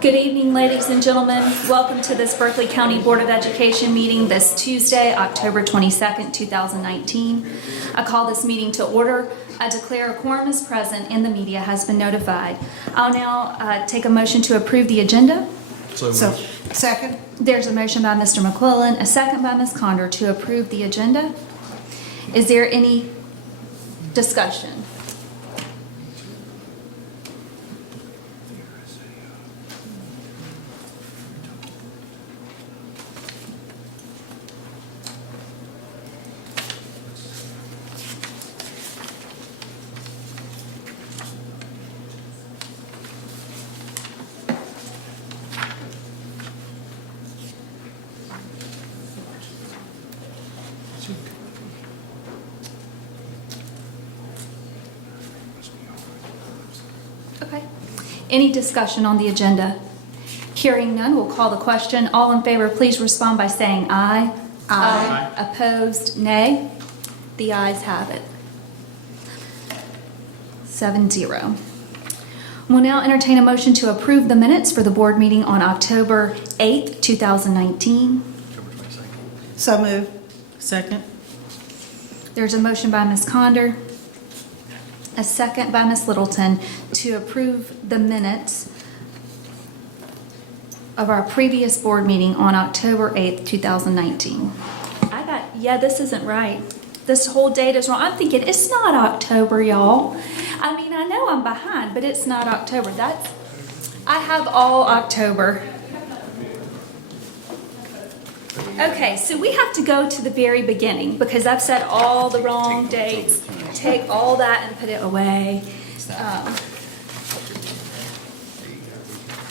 Good evening, ladies and gentlemen. Welcome to this Berkeley County Board of Education meeting this Tuesday, October 22nd, 2019. I call this meeting to order. I declare a quorum is present and the media has been notified. I'll now take a motion to approve the agenda. Second. There's a motion by Mr. McQuillan, a second by Ms. Condor to approve the agenda. Is there any discussion? Okay. Any discussion on the agenda? Hearing none, we'll call the question. All in favor, please respond by saying aye. Aye. Opposed, nay. The ayes have it. 7-0. We'll now entertain a motion to approve the minutes for the board meeting on October 8th, 2019. October 22nd. So moved. Second. There's a motion by Ms. Condor, a second by Ms. Littleton to approve the minutes of our previous board meeting on October 8th, 2019. This isn't right. This whole date is wrong. I'm thinking it's not October, y'all. I mean, I know I'm behind, but it's not October. I have all October. Okay, so we have to go to the very beginning because I've said all the wrong dates. Take all that and put it away.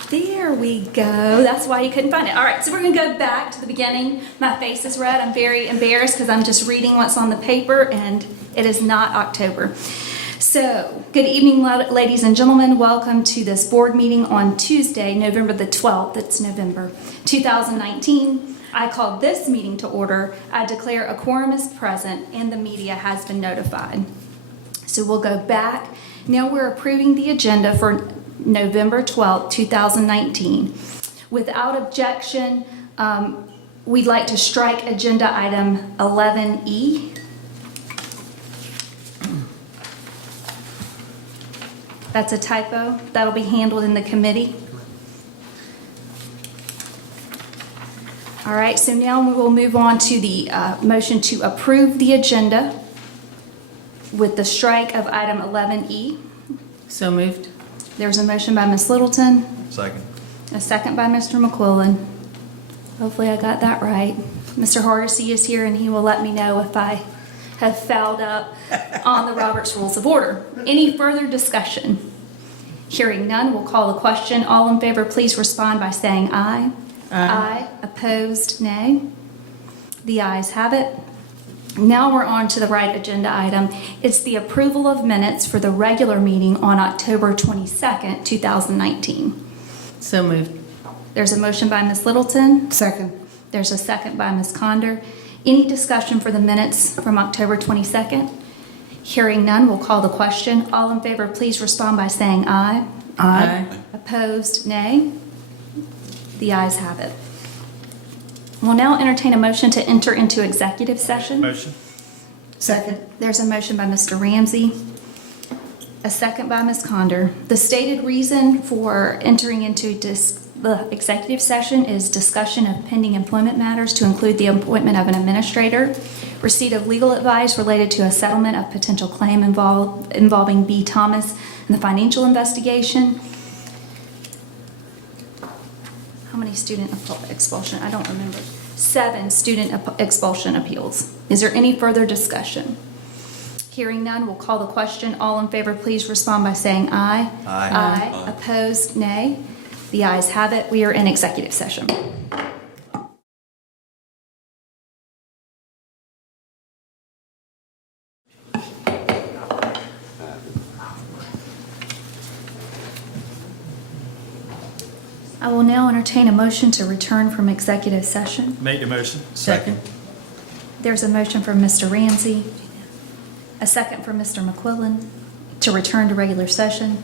There we go. That's why you couldn't find it. All right, so we're going to go back to the beginning. My face is red. I'm very embarrassed because I'm just reading what's on the paper, and it is not October. So, good evening, ladies and gentlemen. Welcome to this board meeting on Tuesday, November the 12th. It's November 2019. I call this meeting to order. I declare a quorum is present and the media has been notified. So we'll go back. Now we're approving the agenda for November 12th, 2019. Without objection, we'd like to strike agenda item 11E. That's a typo. That'll be handled in the committee. All right, so now we will move on to the motion to approve the agenda with the strike of item 11E. So moved. There's a motion by Ms. Littleton, Second. a second by Mr. McQuillan. Hopefully I got that right. Mr. Hardesty is here and he will let me know if I have fouled up on the Robert's Rules of Order. Any further discussion? Hearing none, we'll call the question. All in favor, please respond by saying aye. Aye. Opposed, nay. The ayes have it. Now we're on to the right agenda item. It's the approval of minutes for the regular meeting on October 22nd, 2019. So moved. There's a motion by Ms. Littleton. Second. There's a second by Ms. Condor. Any discussion for the minutes from October 22nd? Hearing none, we'll call the question. All in favor, please respond by saying aye. Aye. Opposed, nay. The ayes have it. We'll now entertain a motion to enter into executive session. Motion. Second. There's a motion by Mr. Ramsey, a second by Ms. Condor. The stated reason for entering into the executive session is discussion of pending employment matters to include the appointment of an administrator, receipt of legal advice related to a settlement of potential claim involving B. Thomas and the financial investigation. How many student expulsion? I don't remember. 7 student expulsion appeals. Is there any further discussion? Hearing none, we'll call the question. All in favor, please respond by saying aye. Aye. Aye. Opposed, nay. The ayes have it. We are in executive session. I will now entertain a motion to return from executive session. Make the motion. Second. There's a motion from Mr. Ramsey, a second from Mr. McQuillan to return to regular session.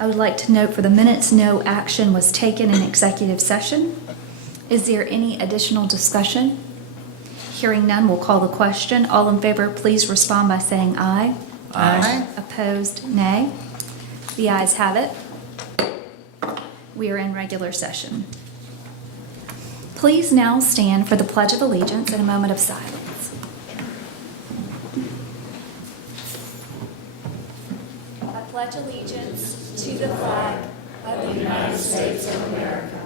I would like to note for the minutes, no action was taken in executive session. Is there any additional discussion? Hearing none, we'll call the question. All in favor, please respond by saying aye. Aye. Opposed, nay. The ayes have it. We are in regular session. Please now stand for the Pledge of Allegiance in a moment of silence. I pledge allegiance to the flag of the United States of America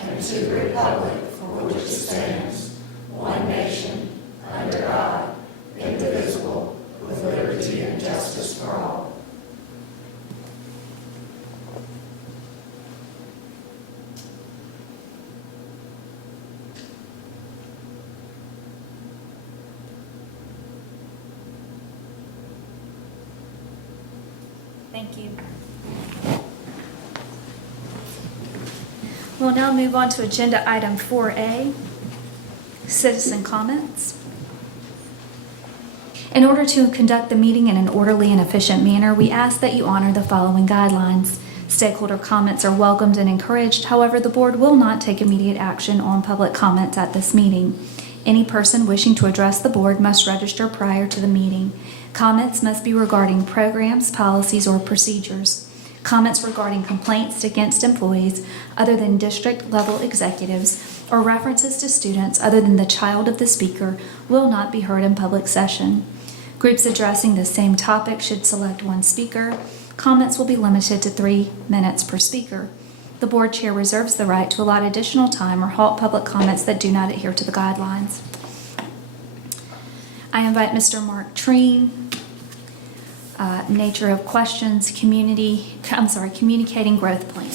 and to the republic for which it stands, one nation, under God, indivisible, with liberty and justice for all. Thank you. We'll now move on to agenda item 4A, citizen comments. In order to conduct the meeting in an orderly and efficient manner, we ask that you honor the following guidelines. Stakeholder comments are welcomed and encouraged. However, the board will not take immediate action on public comments at this meeting. Any person wishing to address the board must register prior to the meeting. Comments must be regarding programs, policies, or procedures. Comments regarding complaints against employees other than district-level executives or references to students other than the child of the speaker will not be heard in public session. Groups addressing the same topic should select one speaker. Comments will be limited to 3 minutes per speaker. The board chair reserves the right to allot additional time or halt public comments that do not adhere to the guidelines. I invite Mr. Mark Treen. Nature of questions, communicating growth plan.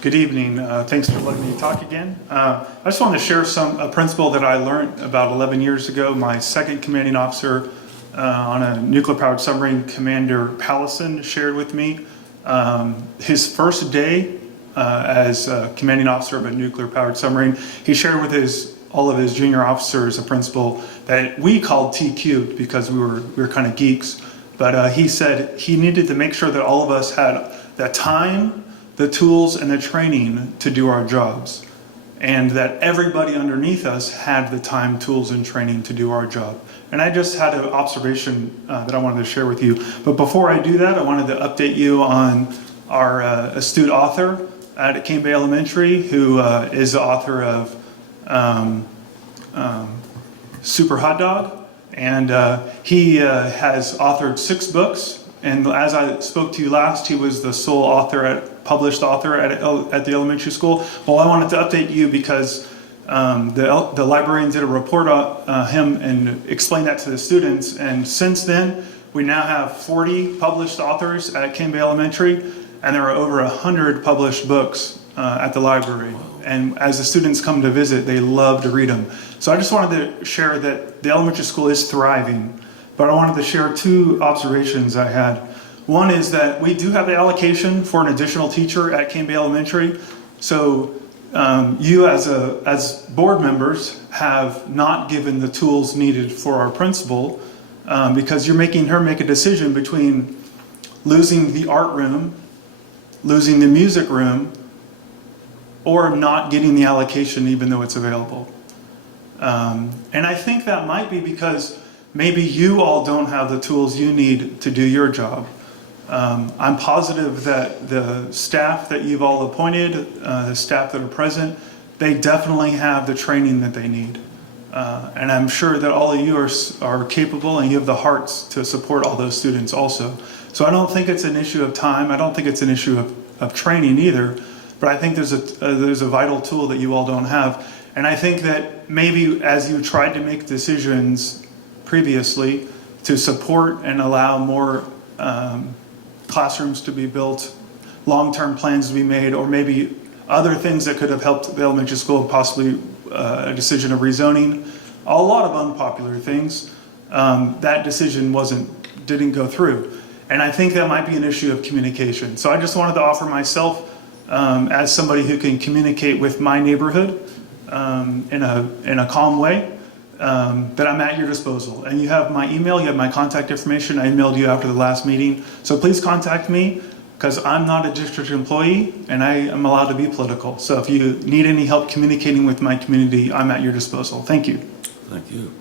Good evening. Thanks for letting me talk again. I just wanted to share a principle that I learned about 11 years ago. My second commanding officer on a nuclear-powered submarine, Commander Pallison, shared with me. His first day as commanding officer of a nuclear-powered submarine, he shared with all of his junior officers a principle that we called T-cubed because we were kind of geeks. But he said he needed to make sure that all of us had the time, the tools, and the training to do our jobs. And that everybody underneath us had the time, tools, and training to do our job. And I just had an observation that I wanted to share with you. But before I do that, I wanted to update you on our astute author at Cane Bay Elementary, who is the author of Super Hot Dog, and he has authored 6 books. And as I spoke to you last, he was the sole published author at the elementary school. Well, I wanted to update you because the librarian did a report on him and explained that to the students. And since then, we now have 40 published authors at Cane Bay Elementary, and there are over 100 published books at the library. And as the students come to visit, they love to read them. So I just wanted to share that the elementary school is thriving, but I wanted to share 2 observations I had. One is that we do have the allocation for an additional teacher at Cane Bay Elementary. So you as board members have not given the tools needed for our principal because you're making her make a decision between losing the art room, losing the music room, or not getting the allocation even though it's available. And I think that might be because maybe you all don't have the tools you need to do your job. I'm positive that the staff that you've all appointed, the staff that are present, they definitely have the training that they need. And I'm sure that all of you are capable and you have the hearts to support all those students also. So I don't think it's an issue of time. I don't think it's an issue of training either. But I think there's a vital tool that you all don't have. And I think that maybe as you tried to make decisions previously to support and allow more classrooms to be built, long-term plans to be made, or maybe other things that could have helped the elementary school, possibly a decision of rezoning, a lot of unpopular things, that decision didn't go through. And I think that might be an issue of communication. So I just wanted to offer myself as somebody who can communicate with my neighborhood in a calm way, that I'm at your disposal. And you have my email, you have my contact information. I emailed you after the last meeting. So please contact me, because I'm not a district employee and I am allowed to be political. So if you need any help communicating with my community, I'm at your disposal. Thank you. Thank you.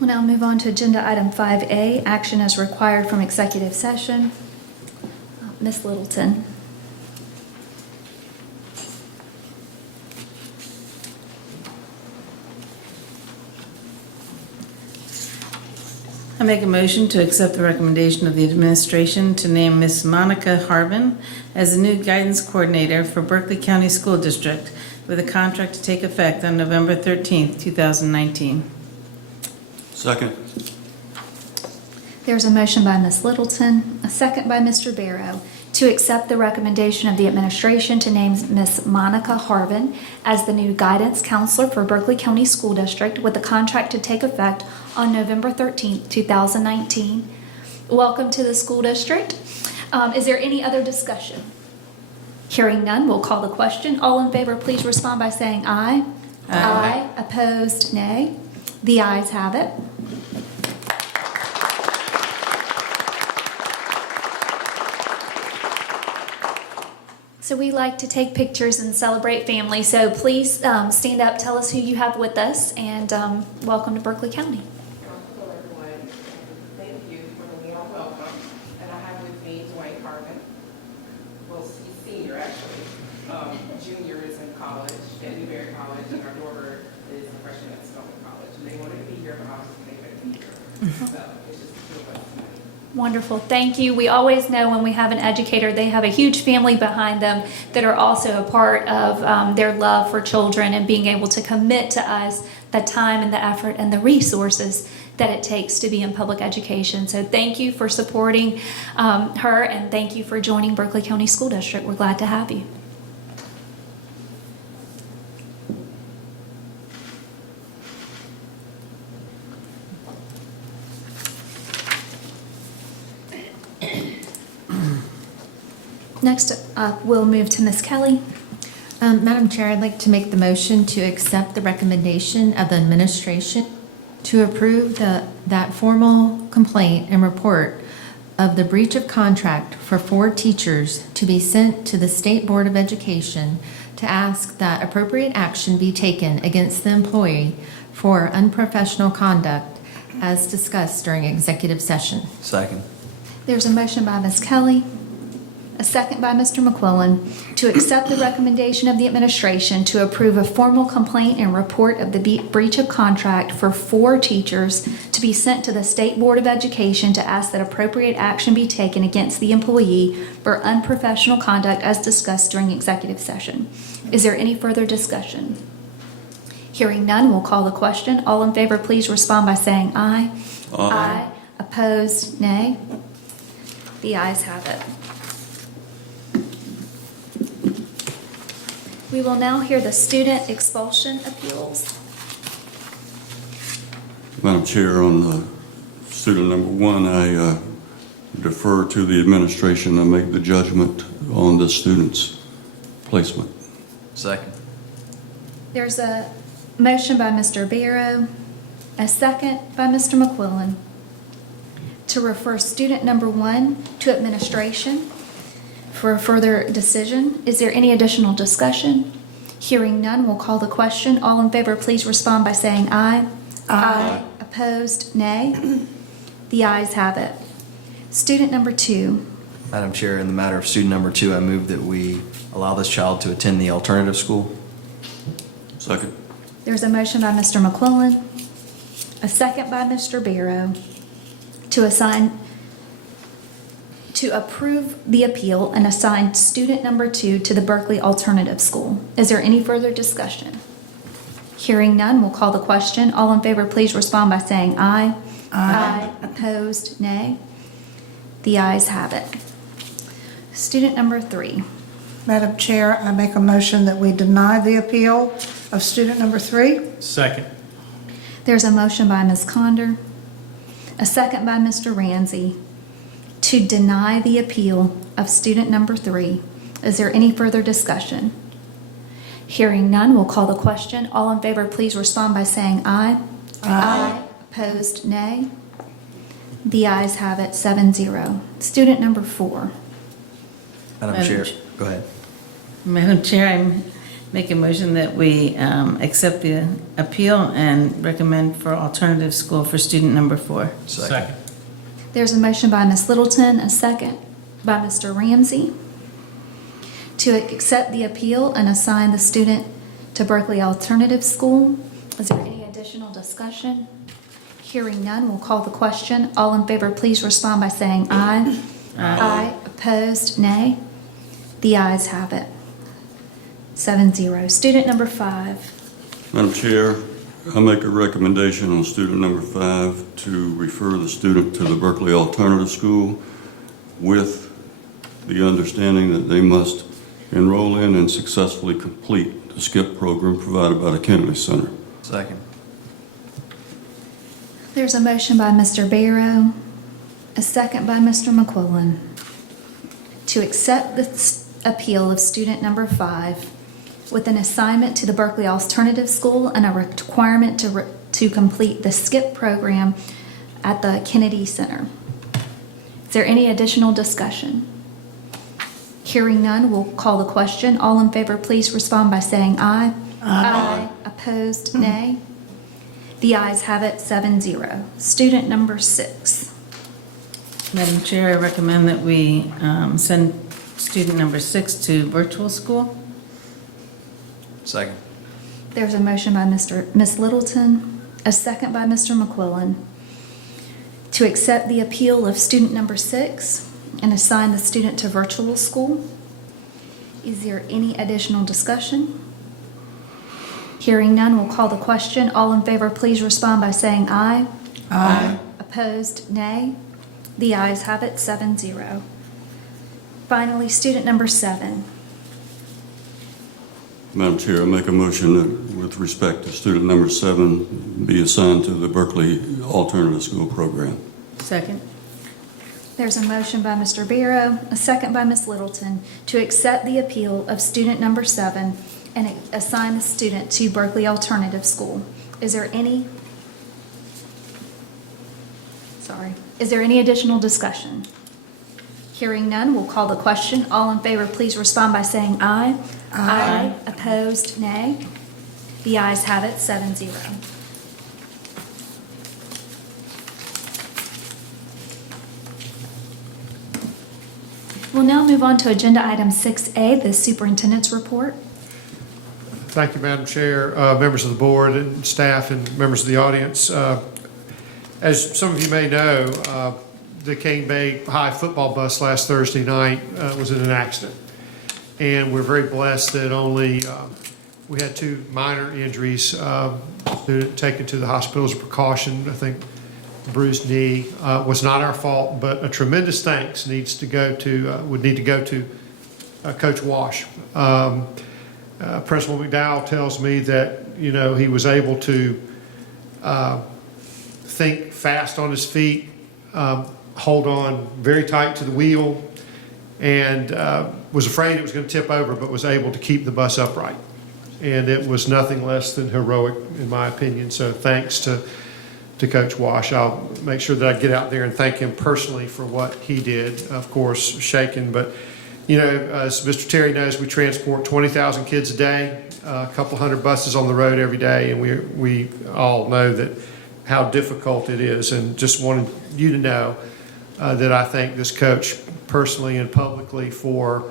We'll now move on to agenda item 5A, action as required from executive session. Ms. Littleton. I make a motion to accept the recommendation of the administration to name Ms. Monica Harvin as the new guidance coordinator for Berkeley County School District with a contract to take effect on November 13th, 2019. Second. There's a motion by Ms. Littleton, a second by Mr. Barrow, to accept the recommendation of the administration to name Ms. Monica Harvin as the new guidance counselor for Berkeley County School District with a contract to take effect on November 13th, 2019. Welcome to the school district. Is there any other discussion? Hearing none, we'll call the question. All in favor, please respond by saying aye. Aye. Opposed, nay. The ayes have it. So we like to take pictures and celebrate family. So please stand up, tell us who you have with us, and welcome to Berkeley County. Hello, everyone. Thank you for the warm welcome. And I have with me Dwayne Carvin. Well, he's senior, actually. Junior is in college at Newberry College, and our daughter is a freshman at Stone College. And they wanted to be here, but obviously they couldn't be here. So it's just the two of us tonight. Wonderful. Thank you. We always know when we have an educator, they have a huge family behind them that are also a part of their love for children and being able to commit to us the time and the effort and the resources that it takes to be in public education. So thank you for supporting her, and thank you for joining Berkeley County School District. We're glad to have you. Next up, we'll move to Ms. Kelly. Madam Chair, I'd like to make the motion to accept the recommendation of the administration to approve that formal complaint and report of the breach of contract for 4 teachers to be sent to the State Board of Education to ask that appropriate action be taken against the employee for unprofessional conduct as discussed during executive session. Second. There's a motion by Ms. Kelly, a second by Mr. McQuillan, to accept the recommendation of the administration to approve a formal complaint and report of the breach of contract for 4 teachers to be sent to the State Board of Education to ask that appropriate action be taken against the employee for unprofessional conduct as discussed during executive session. Is there any further discussion? Hearing none, we'll call the question. All in favor, please respond by saying aye. Aye. Opposed, nay. The ayes have it. We will now hear the student expulsion appeals. Madam Chair, on student number 1, I defer to the administration to make the judgment on the student's placement. Second. There's a motion by Mr. Barrow, a second by Mr. McQuillan, to refer student number 1 to administration for a further decision. Is there any additional discussion? Hearing none, we'll call the question. All in favor, please respond by saying aye. Aye. Opposed, nay. The ayes have it. Student number 2. Madam Chair, in the matter of student number 2, I move that we allow this child to attend the alternative school. Second. There's a motion by Mr. McQuillan, a second by Mr. Barrow, to approve the appeal and assign student number 2 to the Berkeley Alternative School. Is there any further discussion? Hearing none, we'll call the question. All in favor, please respond by saying aye. Aye. Opposed, nay. The ayes have it. Student number 3. Madam Chair, I make a motion that we deny the appeal of student number 3. Second. There's a motion by Ms. Conder, a second by Mr. Ramsey, to deny the appeal of student number 3. Is there any further discussion? Hearing none, we'll call the question. All in favor, please respond by saying aye. Aye. Opposed, nay. The ayes have it, 7-0. Student number 4. Madam Chair, go ahead. Madam Chair, I make a motion that we accept the appeal and recommend for alternative school for student number 4. Second. There's a motion by Ms. Littleton, a second by Mr. Ramsey, to accept the appeal and assign the student to Berkeley Alternative School. Is there any additional discussion? Hearing none, we'll call the question. All in favor, please respond by saying aye. Aye. Opposed, nay. The ayes have it. 7-0. Student number 5. Madam Chair, I make a recommendation on student number 5 to refer the student to the Berkeley Alternative School with the understanding that they must enroll in and successfully complete the SKIP program provided by the Kennedy Center. Second. There's a motion by Mr. Barrow, a second by Mr. McQuillan, to accept the appeal of student number 5 with an assignment to the Berkeley Alternative School and a requirement to complete the SKIP program at the Kennedy Center. Is there any additional discussion? Hearing none, we'll call the question. All in favor, please respond by saying aye. Aye. Opposed, nay. The ayes have it, 7-0. Student number 6. Madam Chair, I recommend that we send student number 6 to virtual school. Second. There's a motion by Ms. Littleton, a second by Mr. McQuillan, to accept the appeal of student number 6 and assign the student to virtual school. Is there any additional discussion? Hearing none, we'll call the question. All in favor, please respond by saying aye. Aye. Opposed, nay. The ayes have it, 7-0. Finally, student number 7. Madam Chair, I make a motion that with respect to student number 7 be assigned to the Berkeley Alternative School program. Second. There's a motion by Mr. Barrow, a second by Ms. Littleton, to accept the appeal of student number 7 and assign the student to Berkeley Alternative School. Is there any additional discussion? Hearing none, we'll call the question. All in favor, please respond by saying aye. Aye. Opposed, nay. The ayes have it, 7-0. We'll now move on to agenda item 6A, the superintendent's report. Thank you, Madam Chair, members of the board and staff and members of the audience. As some of you may know, the Cane Bay High football bus last Thursday night was in an accident. And we're very blessed that only, we had 2 minor injuries, taken to the hospital as a precaution. I think bruised knee was not our fault, but a tremendous thanks would need to go to Coach Wash. Principal McDowell tells me that, he was able to think fast on his feet, hold on very tight to the wheel, and was afraid it was going to tip over, but was able to keep the bus upright. And it was nothing less than heroic, in my opinion. So thanks to Coach Wash. I'll make sure that I get out there and thank him personally for what he did. Of course, shaken, but as Mr. Terry knows, we transport 20,000 kids a day, a couple hundred buses on the road every day, and we all know that how difficult it is. And just wanted you to know that I thank this coach personally and publicly for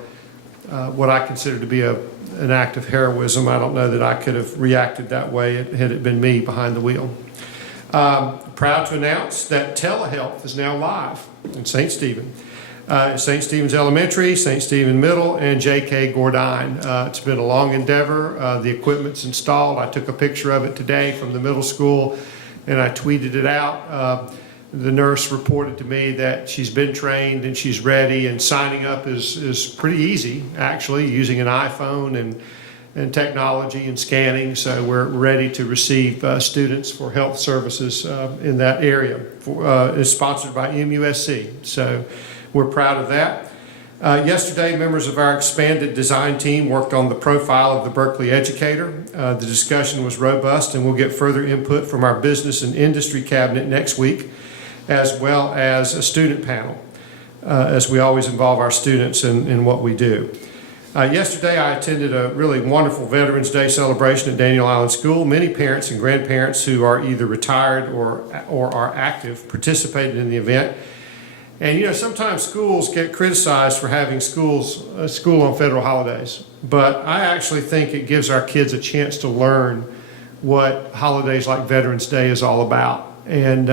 what I consider to be an act of heroism. I don't know that I could have reacted that way had it been me behind the wheel. Proud to announce that telehealth is now live in St. Stephen. St. Stephen's Elementary, St. Stephen Middle, and J.K. Gordine. It's been a long endeavor. The equipment's installed. I took a picture of it today from the middle school, and I tweeted it out. The nurse reported to me that she's been trained and she's ready, and signing up is pretty easy, actually, using an iPhone and technology and scanning. So we're ready to receive students for health services in that area. It's sponsored by MUSC. So we're proud of that. Yesterday, members of our expanded design team worked on the profile of the Berkeley educator. The discussion was robust, and we'll get further input from our business and industry cabinet next week, as well as a student panel, as we always involve our students in what we do. Yesterday, I attended a really wonderful Veterans Day celebration at Daniel Island School. Many parents and grandparents who are either retired or are active participated in the event. And you know, sometimes schools get criticized for having school on federal holidays, but I actually think it gives our kids a chance to learn what holidays like Veterans Day is all about. And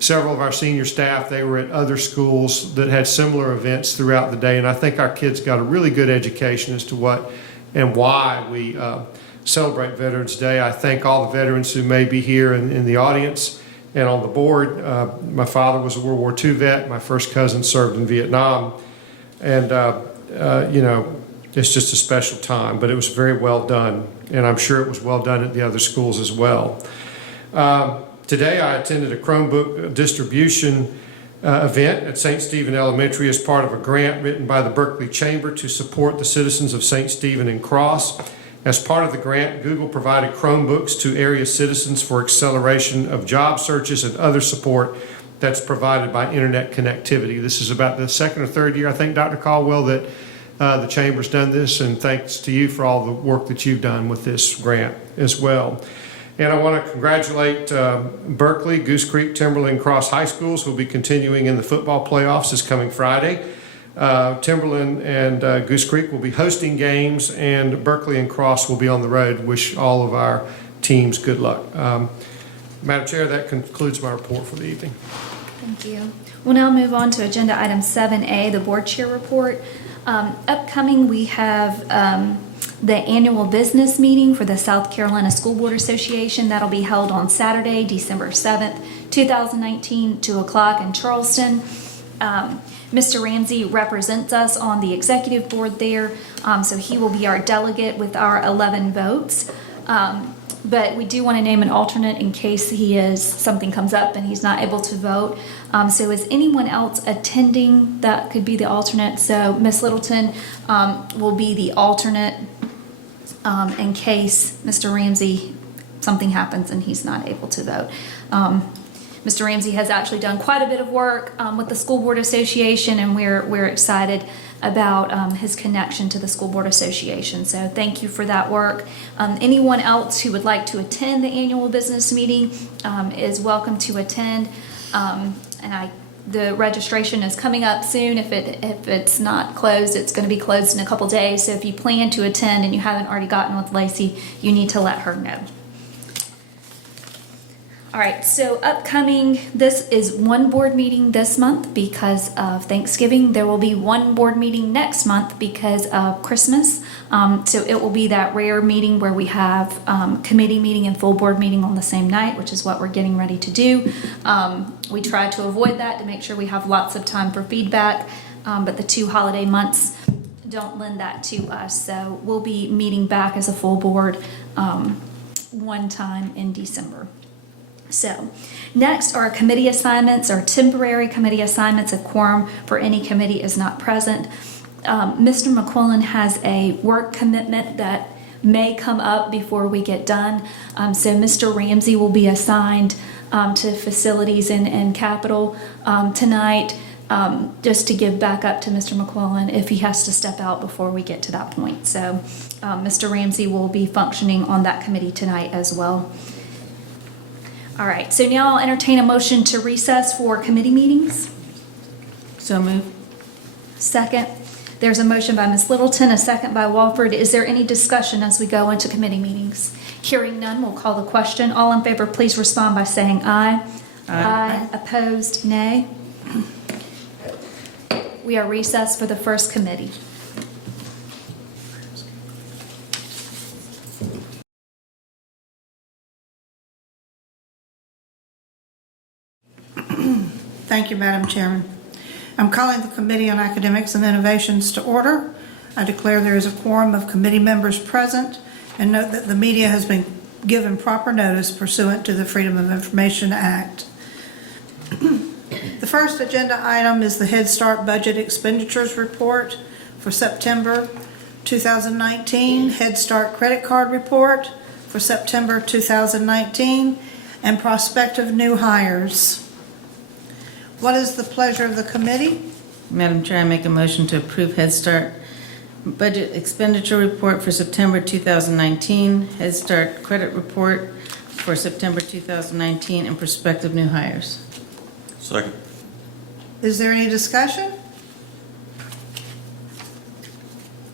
several of our senior staff, they were at other schools that had similar events throughout the day, and I think our kids got a really good education as to what and why we celebrate Veterans Day. I thank all the veterans who may be here in the audience and on the board. My father was a World War II vet. My first cousin served in Vietnam. And, you know, it's just a special time, but it was very well done. And I'm sure it was well done at the other schools as well. Today I attended a Chromebook distribution event at St. Stephen Elementary as part of a grant written by the Berkeley Chamber to support the citizens of St. Stephen and Cross. As part of the grant, Google provided Chromebooks to area citizens for acceleration of job searches and other support that's provided by internet connectivity. This is about the second or third year, I think, Dr. Caldwell, that the Chamber's done this, and thanks to you for all the work that you've done with this grant as well. And I want to congratulate Berkeley, Goose Creek, Timberland, Cross High Schools, who will be continuing in the football playoffs this coming Friday. Timberland and Goose Creek will be hosting games, and Berkeley and Cross will be on the road. Wish all of our teams good luck. Madam Chair, that concludes my report for the evening. Thank you. We'll now move on to agenda item 7A, the board chair report. Upcoming, we have the annual business meeting for the South Carolina School Board Association. That'll be held on Saturday, December 7th, 2019, 2 o'clock in Charleston. Mr. Ramsey represents us on the executive board there, so he will be our delegate with our 11 votes. But we do want to name an alternate in case something comes up and he's not able to vote. So is anyone else attending that could be the alternate? So Ms. Littleton will be the alternate in case Mr. Ramsey, something happens and he's not able to vote. Mr. Ramsey has actually done quite a bit of work with the School Board Association, and we're excited about his connection to the School Board Association. So thank you for that work. Anyone else who would like to attend the annual business meeting is welcome to attend. The registration is coming up soon. If it's not closed, it's going to be closed in a couple days. So if you plan to attend and you haven't already gotten with Lacey, you need to let her know. All right, so upcoming, this is one board meeting this month because of Thanksgiving. There will be one board meeting next month because of Christmas. So it will be that rare meeting where we have committee meeting and full board meeting on the same night, which is what we're getting ready to do. We try to avoid that to make sure we have lots of time for feedback, but the 2 holiday months don't lend that to us. So we'll be meeting back as a full board one time in December. So next are committee assignments or temporary committee assignments if quorum for any committee is not present. Mr. McQuillan has a work commitment that may come up before we get done. So Mr. Ramsey will be assigned to facilities and capital tonight, just to give back up to Mr. McQuillan if he has to step out before we get to that point. So Mr. Ramsey will be functioning on that committee tonight as well. All right, so now I'll entertain a motion to recess for committee meetings. So moved. Second. There's a motion by Ms. Littleton, a second by Walford. Is there any discussion as we go into committee meetings? Hearing none, we'll call the question. All in favor, please respond by saying aye. Aye. Opposed, nay. We are recessed for the first committee. Thank you, Madam Chairman. I'm calling the Committee on Academics and Innovations to order. I declare there is a quorum of committee members present and note that the media has been given proper notice pursuant to the Freedom of Information Act. The The first agenda item is the Head Start Budget Expenditures Report for September 2019, Head Start Credit Card Report for September 2019, and prospective new hires. What is the pleasure of the committee? Madam Chair, I make a motion to approve Head Start Budget Expenditure Report for September 2019, Head Start Credit Report for September 2019, and prospective new hires. Second. Is there any discussion?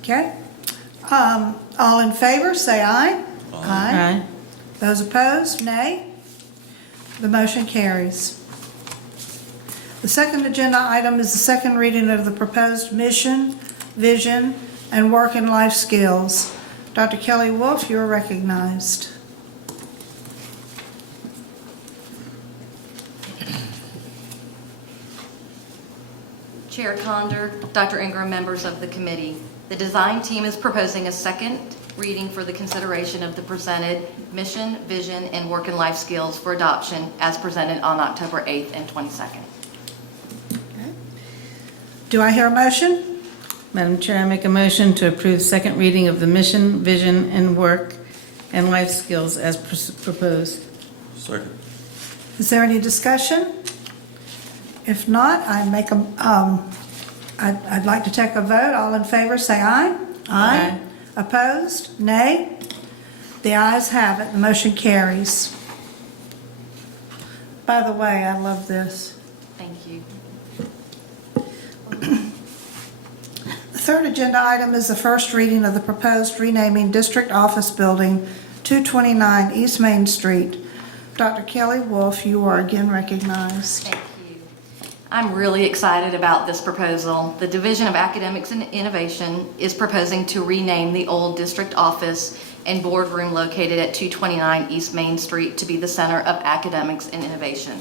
Okay. All in favor, say aye. Aye. Those opposed, nay. The motion carries. The second agenda item is the second reading of the proposed mission, vision, and work and life skills. Dr. Kelly Wolf, you are recognized. Chair Condor, Dr. Ingram, members of the committee, the design team is proposing a second reading for the consideration of the presented mission, vision, and work and life skills for adoption as presented on October 8th and 22nd. Do I hear a motion? Madam Chair, I make a motion to approve second reading of the mission, vision, and work and life skills as proposed. Second. Is there any discussion? If not, I'd like to take a vote. All in favor, say aye. Aye. Opposed? Nay? The ayes have it. The motion carries. By the way, I love this. Thank you. The third agenda item is the first reading of the proposed renaming District Office Building 229 East Main Street. Dr. Kelly Wolf, you are again recognized. Thank you. I'm really excited about this proposal. The Division of Academics and Innovation is proposing to rename the old district office and boardroom located at 229 East Main Street to be the Center of Academics and Innovation.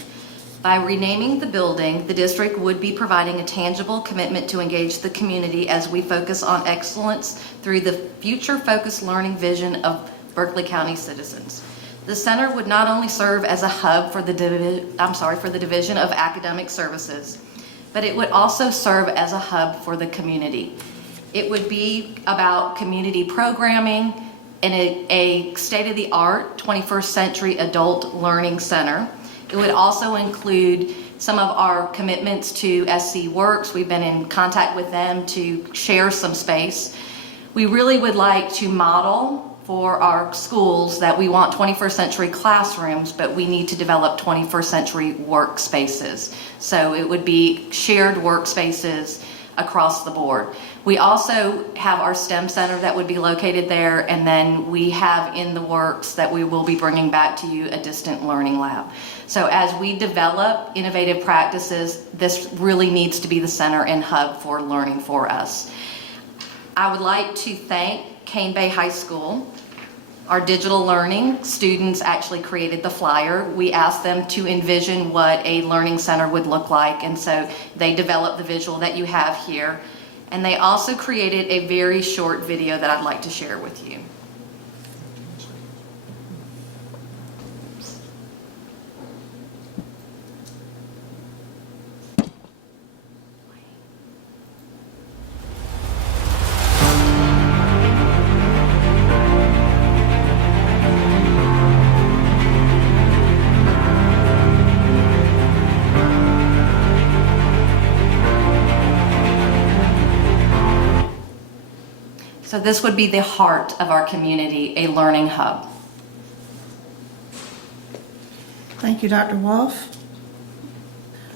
By renaming the building, the district would be providing a tangible commitment to engage the community as we focus on excellence through the future-focused learning vision of Berkeley County citizens. The center would not only serve as a hub for the Division of Academic Services, but it would also serve as a hub for the community. It would be about community programming and a state-of-the-art 21st century adult learning center. It would also include some of our commitments to SC Works. We've been in contact with them to share some space. We really would like to model for our schools that we want 21st century classrooms, but we need to develop 21st century workspaces. So it would be shared workspaces across the board. We also have our STEM center that would be located there, and then we have in the works that we will be bringing back to you a distant learning lab. So as we develop innovative practices, this really needs to be the center and hub for learning for us. I would like to thank Cane Bay High School. Our digital learning students actually created the flyer. We asked them to envision what a learning center would look like, and so they developed the visual that you have here. And they also created a very short video that I'd like to share with you. So this would be the heart of our community, a learning hub. Thank you, Dr. Wolf.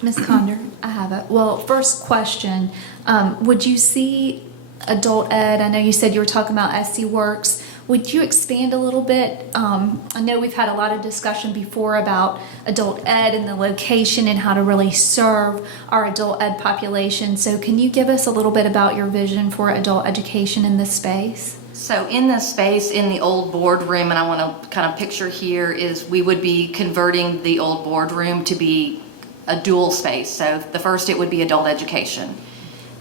Ms. Condor, I have it. Well, first question, would you see adult ed? I know you said you were talking about SC Works. Would you expand a little bit? I know we've had a lot of discussion before about adult ed and the location and how to really serve our adult ed population. So can you give us a little bit about your vision for adult education in this space? So in this space, in the old boardroom, and I want to kind of picture here, is we would be converting the old boardroom to be a dual space. So the first, it would be adult education.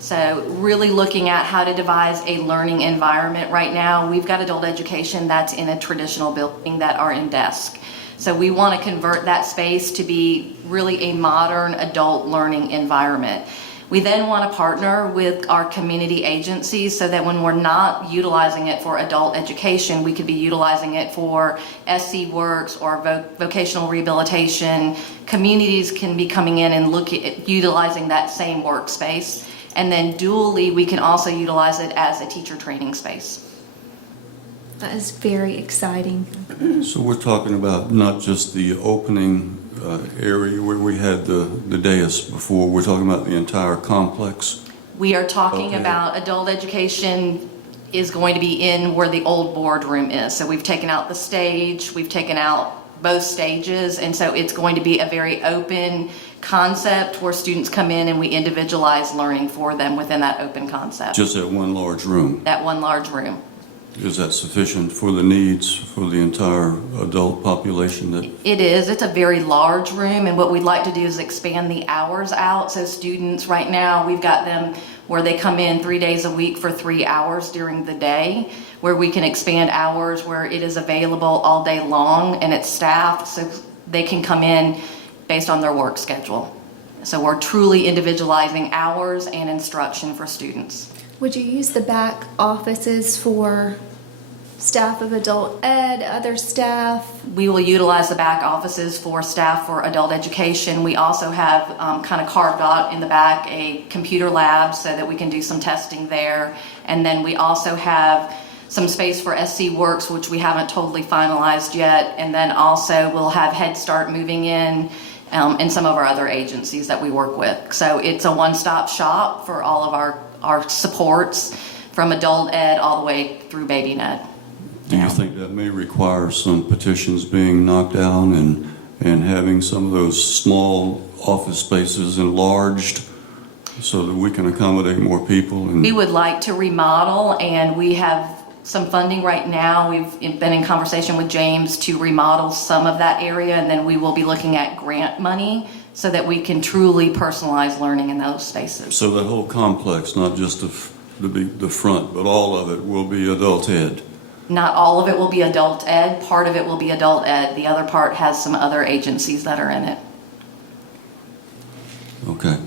So really looking at how to devise a learning environment. Right now, we've got adult education that's in a traditional building that are in desk. So we want to convert that space to be really a modern adult learning environment. We then want to partner with our community agencies so that when we're not utilizing it for adult education, we could be utilizing it for SC Works or vocational rehabilitation. Communities can be coming in and utilizing that same workspace. And then dually, we can also utilize it as a teacher training space. That is very exciting. So we're talking about not just the opening area where we had the dais before, we're talking about the entire complex? We are talking Okay. about adult education is going to be in where the old boardroom is. So we've taken out the stage, we've taken out both stages, and so it's going to be a very open concept where students come in and we individualize learning for them within that open concept. Just that one large room? That one large room. Is that sufficient for the needs for the entire adult population? That It is. It's a very large room, and what we'd like to do is expand the hours out. So students, right now, we've got them where they come in 3 days a week for 3 hours during the day, where we can expand hours where it is available all day long, and it's staffed so they can come in based on their work schedule. So we're truly individualizing hours and instruction for students. Would you use the back offices for staff of adult ed, other staff? We will utilize the back offices for staff for adult education. We also have kind of carved out in the back a computer lab so that we can do some testing there. And then we also have some space for SC Works, which we haven't totally finalized yet. And then also we'll have Head Start moving in and some of our other agencies that we work with. So it's a one-stop shop for all of our supports from adult ed all the way through baby ed. do you think that may require some petitions being knocked down and having some of those small office spaces enlarged so that we can accommodate more people? And We would like to remodel, and we have some funding right now. We've been in conversation with James to remodel some of that area, and then we will be looking at grant money so that we can truly personalize learning in those spaces. so that whole complex, not just the front, but all of it will be adult ed? Not all of it will be adult ed, part of it will be adult ed. The other part has some other agencies that are in it. Okay.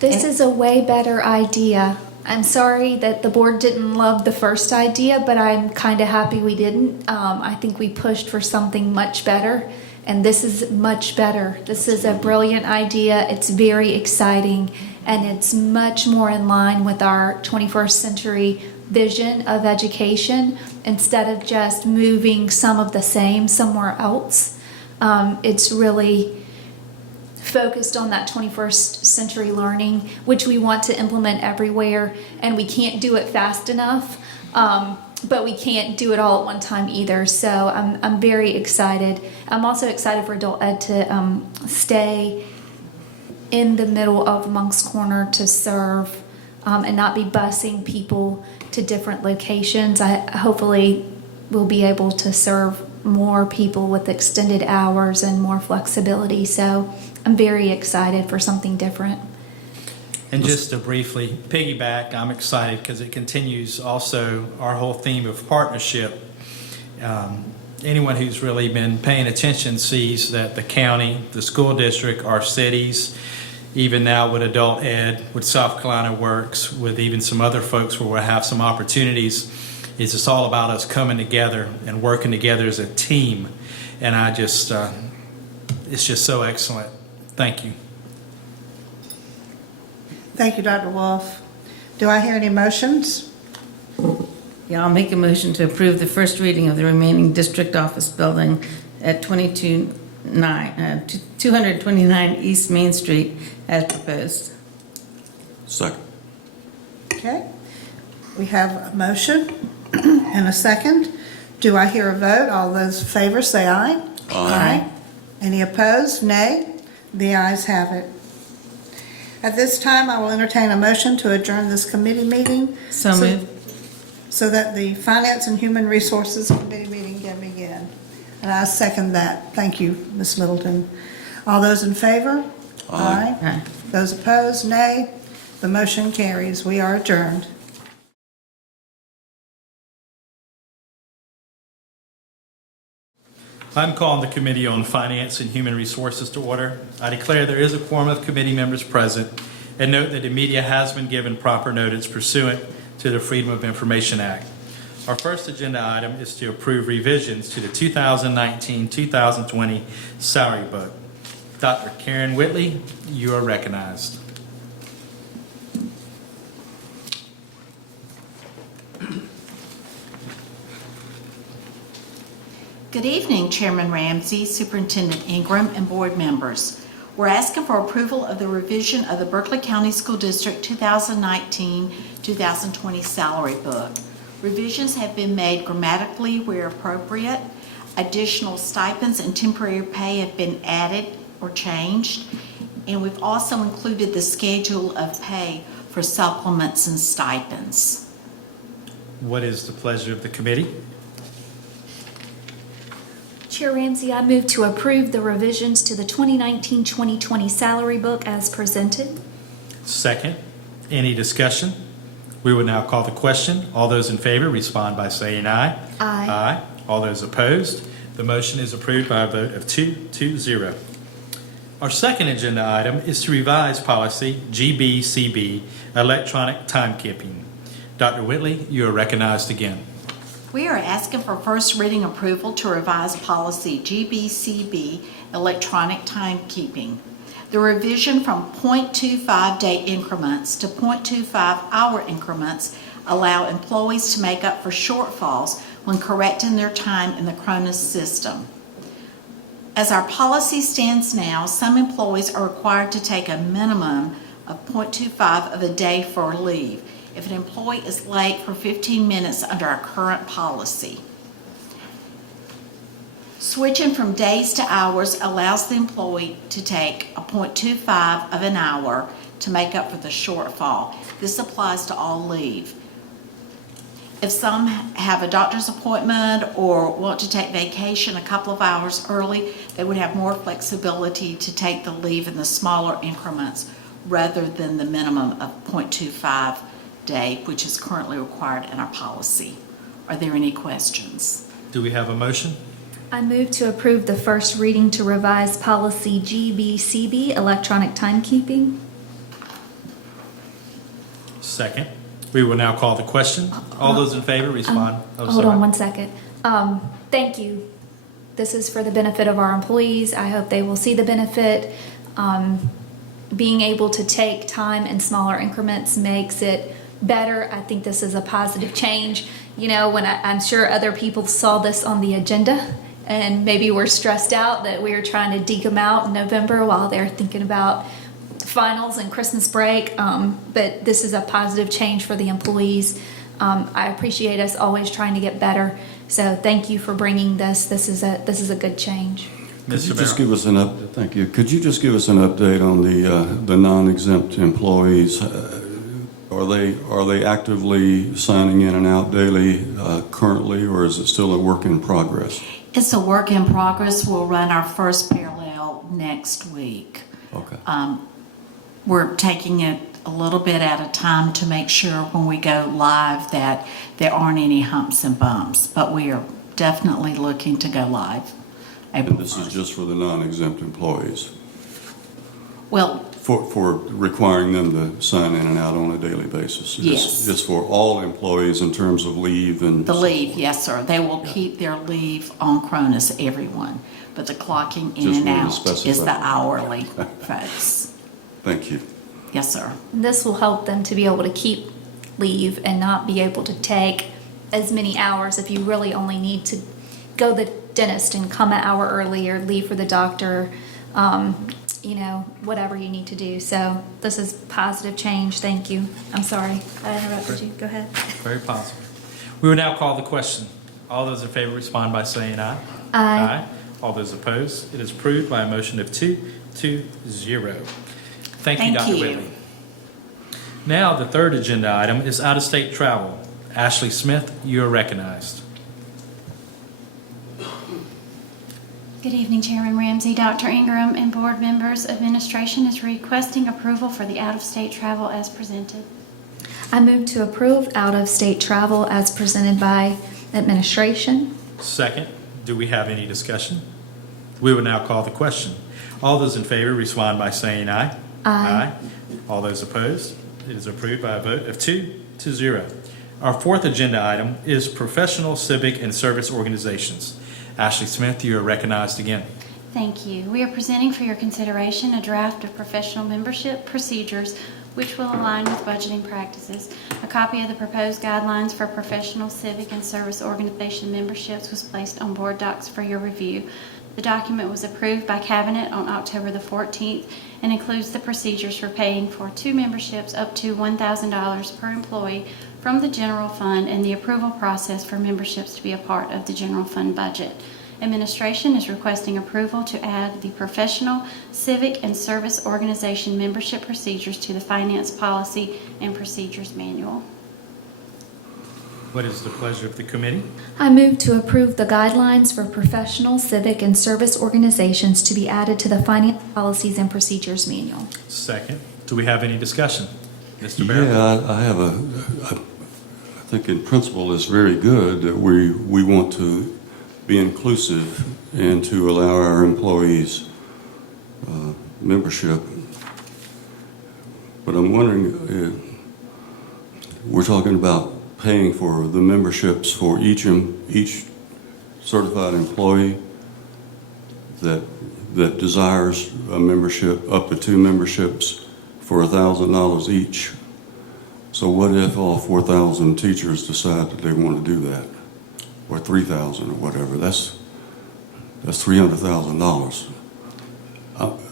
This is a way better idea. I'm sorry that the board didn't love the first idea, but I'm kind of happy we didn't. I think we pushed for something much better, and this is much better. This is a brilliant idea. It's very exciting, and it's much more in line with our 21st century vision of education instead of just moving some of the same somewhere else. It's really focused on that 21st century learning, which we want to implement everywhere, and we can't do it fast enough, but we can't do it all at one time either. So I'm very excited. I'm also excited for adult ed to stay in the middle of Moncks Corner to serve and not be busing people to different locations. Hopefully we'll be able to serve more people with extended hours and more flexibility. So I'm very excited for something different. And just to briefly piggyback, I'm excited because it continues also our whole theme of partnership. Anyone who's really been paying attention sees that the county, the school district, our cities, even now with adult ed, with South Carolina Works, with even some other folks where we'll have some opportunities, it's just all about us coming together and working together as a team. And I just, it's just so excellent. Thank you. Thank you, Dr. Wolf. Do I hear any motions? Yeah, I'll make a motion to approve the first reading of the remaining district office building at 229 East Main Street as proposed. Second. Okay. We have a motion and a second. Do I hear a vote? All those in favor say aye. Aye. Any opposed? Nay. The ayes have it. At this time, I will entertain a motion to adjourn this committee meeting. So moved. So that the Finance and Human Resources Committee meeting can begin. And I second that. Thank you, Ms. Middleton. All those in favor? Aye. Aye. Those opposed? Nay. The motion carries. We are adjourned. I'm calling the Committee on Finance and Human Resources to order. I declare there is a quorum of committee members present, and note that the media has been given proper notice pursuant to the Freedom of Information Act. Our first agenda item is to approve revisions to the 2019-2020 salary book. Dr. Karen Whitley, you are recognized. Good evening, Chairman Ramsey, Superintendent Ingram, and board members. We're asking for approval of the revision of the Berkeley County School District 2019-2020 salary book. Revisions have been made grammatically where appropriate. Additional stipends and temporary pay have been added or changed. And we've also included the schedule of pay for supplements and stipends. What is the pleasure of the committee? Chair Ramsey, I move to approve the revisions to the 2019-2020 salary book as presented. Second, any discussion? We will now call the question. All those in favor respond by saying aye. Aye. Aye. All those opposed? The motion is approved by a vote of 2-0. Our second agenda item is to revise policy Gbcb, electronic timekeeping. Dr. Whitley, you are recognized again. We are asking for first reading approval to revise policy Gbcb, electronic timekeeping. The revision from 0.25 day increments to 0.25 hour increments allow employees to make up for shortfalls when correcting their time in the Cronus system. As our policy stands now, some employees are required to take a minimum of 0.25 of a day for leave if an employee is late for 15 minutes under our current policy. Switching from days to hours allows the employee to take a 0.25 of an hour to make up for the shortfall. This applies to all leave. If some have a doctor's appointment or want to take vacation a couple of hours early, they would have more flexibility to take the leave in the smaller increments rather than the minimum of 0.25 day, which is currently required in our policy. Are there any questions? Do we have a motion? I move to approve the first reading to revise policy Gbcb, electronic timekeeping. Second. We will now call the question. All those in favor respond. Hold on one second. Thank you. This is for the benefit of our employees. I hope they will see the benefit. Being able to take time in smaller increments makes it better. I think this is a positive change. You know, when I'm sure other people saw this on the agenda and maybe we're stressed out that we are trying to deke them out in November while they're thinking about finals and Christmas break. But this is a positive change for the employees. I appreciate us always trying to get better. So thank you for bringing this. This is a good change. Could you just give us an update? Thank you. Could you just give us an update on the non-exempt employees? Are they actively signing in and out daily currently, or is it still a work in progress? It's a work in progress. We'll run our first parallel next week. Okay. We're taking it a little bit at a time to make sure when we go live that there aren't any humps and bumps, but we are definitely looking to go live. And this is just for the non-exempt employees? Well, For requiring them to sign in and out on a daily basis? Yes. Just for all employees in terms of leave and... the leave, yes, sir. They will keep their leave on Cronus, everyone, but the clocking in Just and wanted to out specify. is the hourly folks. Thank you. Yes, sir. This will help them to be able to keep leave and not be able to take as many hours if you really only need to go to the dentist and come an hour early or leave for the doctor, you know, whatever you need to do. So this is positive change. Thank you. I'm sorry I interrupted you. Go ahead. Very positive. We will now call the question. All those in favor respond by saying aye. Aye. All those opposed? It is approved by a motion of 2-0. Thank you, Thank Dr. you. Whitley. Now, the third agenda item is out-of-state travel. Ashley Smith, you are recognized. Good evening, Chairman Ramsey, Dr. Ingram, and board members. Administration is requesting approval for the out-of-state travel as presented. I move to approve out-of-state travel as presented by administration. Second, Do we have any discussion? We will now call the question. All those in favor respond by saying aye. Aye. All those opposed? It is approved by a vote of 2-0. Our fourth agenda item is professional, civic, and service organizations. Ashley Smith, you are recognized again. Thank you. We are presenting for your consideration a draft of professional membership procedures which will align with budgeting practices. A copy of the proposed guidelines for professional, civic, and service organization memberships was placed on board docs for your review. The document was approved by Cabinet on October the 14th and includes the procedures for paying for 2 memberships up to $1,000 per employee from the general fund and the approval process for memberships to be a part of the general fund budget. Administration is requesting approval to add the professional, civic, and service organization membership procedures to the Finance Policy and Procedures Manual. What is the pleasure of the committee? I move to approve the guidelines for professional, civic, and service organizations to be added to the Finance Policies and Procedures Manual. Second. Do we have any discussion? Mr. Barrett? Yeah, I think in principle it's very good that we want to be inclusive and to allow our employees membership. But I'm wondering, we're talking about paying for the memberships for each certified employee that desires a membership, up to 2 memberships for $1,000 each. So what if all 4,000 teachers decide that they want to do that? Or 3,000 or whatever? That's $300,000.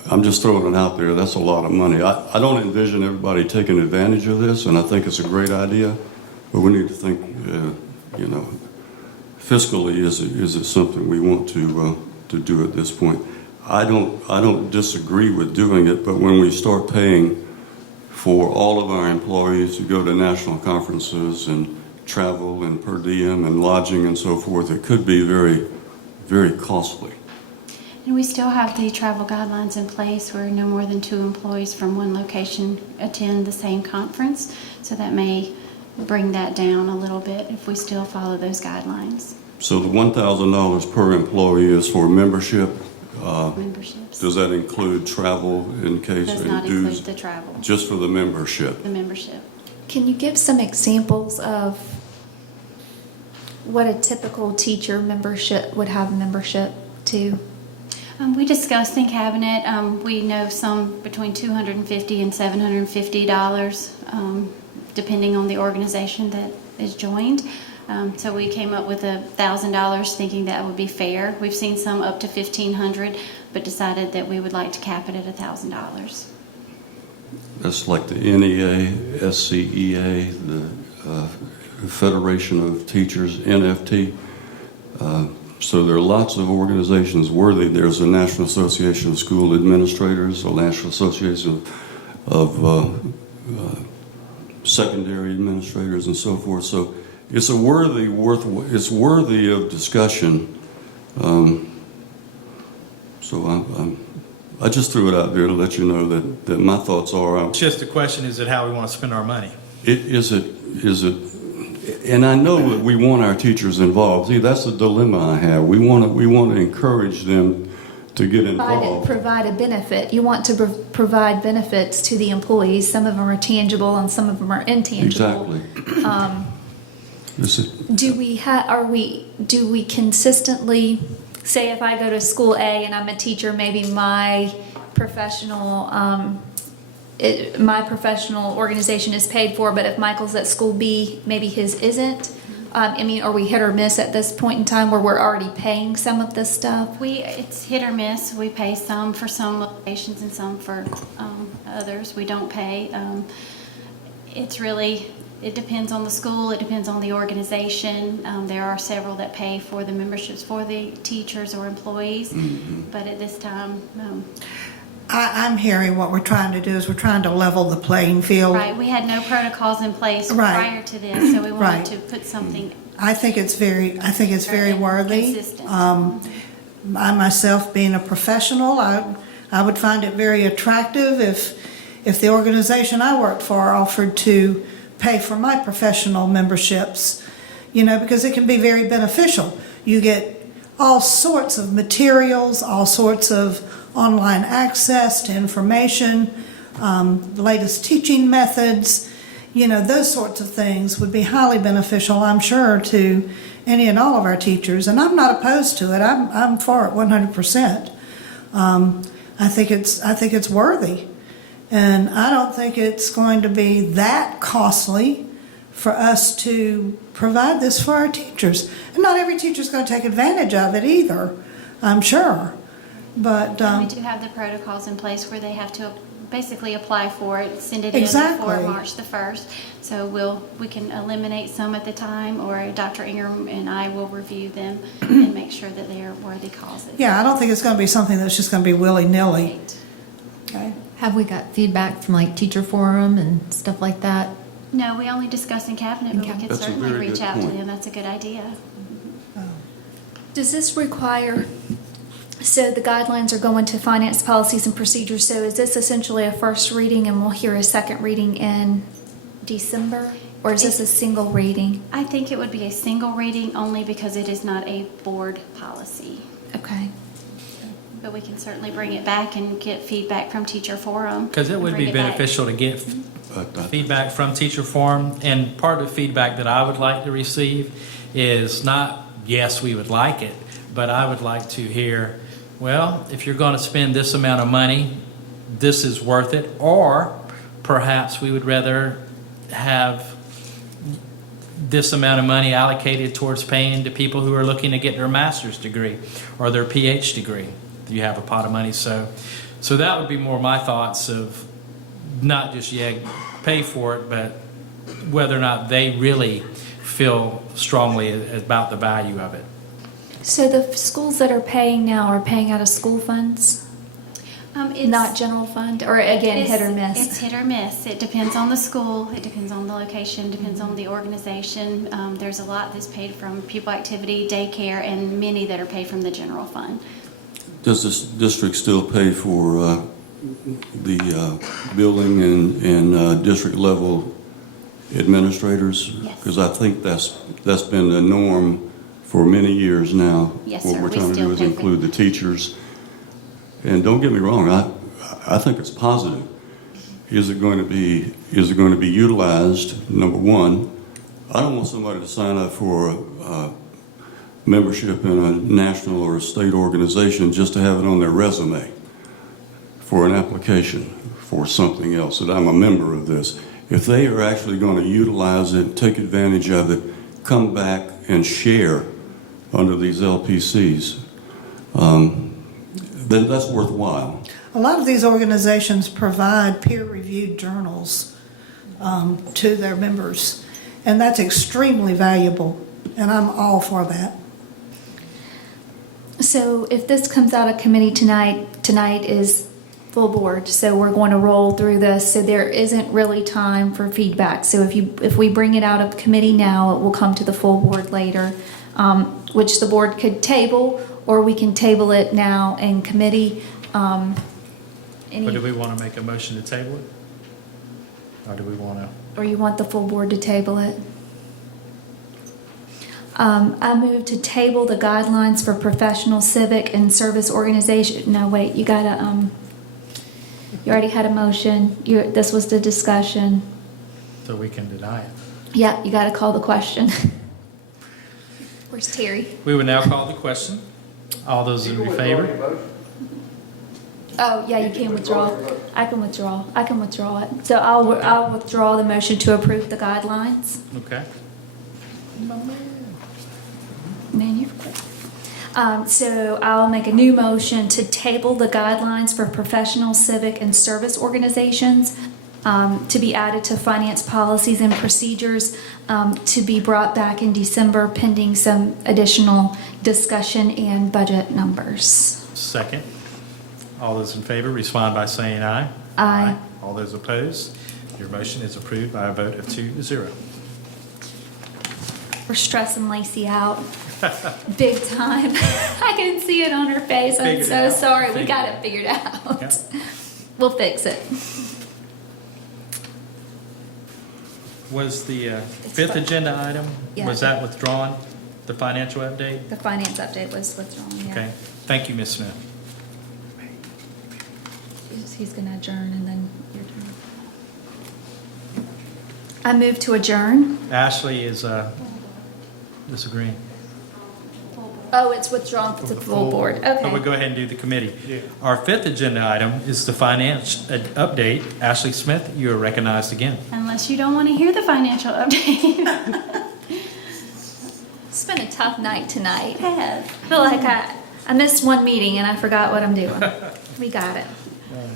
I'm just throwing it out there. That's a lot of money. I don't envision everybody taking advantage of this, and I think it's a great idea. But we need to think, fiscally, is it something we want to do at this point? I don't disagree with doing it, but when we start paying for all of our employees to go to national conferences and travel and per diem and lodging and so forth, it could be very, very costly. And we still have the travel guidelines in place where no more than 2 employees from one location attend the same conference. So that may bring that down a little bit if we still follow those guidelines. So the $1,000 per employee is for membership. Memberships. Does that include travel in case Does and not dues? include the travel, Just for the membership? the membership. Can you give some examples of what a typical teacher membership would have membership to? We discussed in Cabinet, we know some between $250 and $750, depending on the organization that is joined. So we came up with $1,000 thinking that would be fair. We've seen some up to $1,500, but decided that we would like to cap it at $1,000. That's like the NEA, SCEA, the Federation of Teachers, NFT. So there are lots of organizations worthy. There's the National Association of School Administrators, the National Association of Secondary Administrators, and so forth. So it's worthy of discussion. I just threw it out there to let you know that my thoughts are. It's just the question, is it how we want to spend our money? Is it, and I know that we want our teachers involved. See, that's the dilemma I have. We want to encourage them to get involved. Provide a benefit. You want to provide benefits to the employees. Some of them are tangible and some of them are intangible. Exactly. Do we consistently say if I go to school A and I'm a teacher, maybe my professional organization is paid for, but if Michael's at school B, maybe his isn't? Are we hit or miss at this point in time where we're already paying some of this stuff? It's hit or miss. We pay some for some locations and some for others. We don't pay. It depends on the school. It depends on the organization. There are several that pay for the memberships for the teachers or employees, but at this time, I'm hearing what we're trying to do is we're trying to level the playing field. right. We had no protocols in place Right. prior to this, so we wanted Right. to put something. I think it's very worthy. Consistent. I myself being a professional, I would find it very attractive if the organization I worked for offered to pay for my professional memberships, because it can be very beneficial. You get all sorts of materials, all sorts of online access to information, latest teaching methods, those sorts of things would be highly beneficial, I'm sure, to any and all of our teachers. And I'm not opposed to it. I'm for it 100%. I think it's worthy. And I don't think it's going to be that costly for us to provide this for our teachers. And not every teacher's going to take advantage of it either, I'm sure. But We do have the protocols in place where they have to basically apply for it, send it Exactly. in before March the 1st. So we can eliminate some at the time, or Dr. Ingram and I will review them and make sure that they are worthy causes. yeah, I don't think it's going to be something that's just going to be willy-nilly. Right. Okay. Have we got feedback from like teacher forum and stuff like that? No, we only discuss in cabinet, but we could That's a certainly very reach good out to point. them. That's a good idea. Does this require, so the guidelines are going to finance policies and procedures, so is this essentially a first reading and we'll hear a second reading in December? Or is this a single reading? I think it would be a single reading only because it is not a board policy. Okay. But we can certainly bring it back and get feedback from teacher forum. Because it would Bring be back. beneficial to get But I- feedback from teacher forum, and part of the feedback that I would like to receive is not, yes, we would like it, but I would like to hear, well, if you're going to spend this amount of money, this is worth it, or perhaps we would rather have this amount of money allocated towards paying to people who are looking to get their master's degree or their PhD degree. You have a pot of money, so that would be more my thoughts of not just pay for it, but whether or not they really feel strongly about the value of it. So the schools that are paying now are paying out of school funds, It's not general fund, or again, hit or miss? It's hit or miss. It depends on the school, it depends on the location, depends on the organization. There's a lot that's paid from pupil activity, daycare, and many that are paid from the general fund. Does this district still pay for the building and district level administrators? Yes. Because I think that's been the norm for many years now. Yes, What sir. we're We trying to still do is pay for include the teachers. And don't get me wrong, I think it's positive. Is it going to be utilized? Number one, I don't want somebody to sign up for membership in a national or a state organization just to have it on their resume for an application for something else, that I'm a member of this. If they are actually going to utilize it, take advantage of it, come back and share under these LPCs, then that's worthwhile. A lot of these organizations provide peer-reviewed journals to their members, and that's extremely valuable, and I'm all for that. So if this comes out of committee tonight is full board, so we're going to roll through this, so there isn't really time for feedback. So if we bring it out of committee now, it will come to the full board later, which the board could table, or we can table it now in committee. But do we want to make a motion to table it? Or do we want to? Or you want the full board to table it? I move to table the guidelines for professional, civic, and service organization. No, wait, you gotta, you already had a motion. This was the discussion. So we can deny it. Yeah, you gotta call the question. Where's Terry? We would now call the question. All those in favor? Oh, yeah, you can withdraw. I can withdraw it. So I'll withdraw the motion to approve the guidelines. Okay. Man, you're quick. So I'll make a new motion to table the guidelines for professional, civic, and service organizations to be added to finance policies and procedures to be brought back in December pending some additional discussion and budget numbers. Second. All those in favor respond by saying aye. Aye. All those opposed? Your motion is approved by a vote of 2-0. We're stressing Lacey out big time. I can see it on her face. I'm Figured it so out. sorry. We Figured got it it figured out. Yep. We'll fix it. Was the fifth fine. agenda item, Yeah. was that withdrawn? the financial update? The finance update was withdrawn, yeah. Okay, thank you, Ms. Smith. He's going to adjourn and then your turn. I move to adjourn. Ashley is disagreeing. Oh, it's withdrawn to the full board. So we'll Okay. go ahead and do the committee. Yeah. Our fifth agenda item is the finance update. Ashley Smith, you are recognized again. Unless you don't want to hear the financial update. It's been a tough night tonight. It has. I feel like I missed one meeting and I forgot what I'm doing. We got it.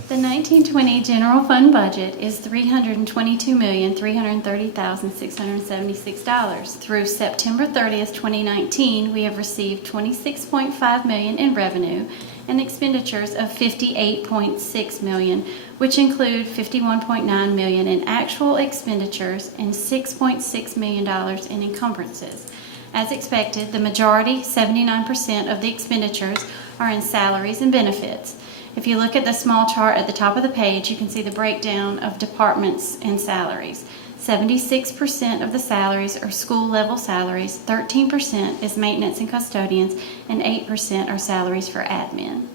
The 1920 general fund budget is $322,330,676. Through September 30th, 2019, we have received $26.5 million in revenue and expenditures of $58.6 million, which include $51.9 million in actual expenditures and $6.6 million in encumbrances. As expected, the majority, 79% of the expenditures, are in salaries and benefits. If you look at the small chart at the top of the page, you can see the breakdown of departments and salaries. 76% of the salaries are school-level salaries, 13% is maintenance and custodians, and 8% are salaries for admin.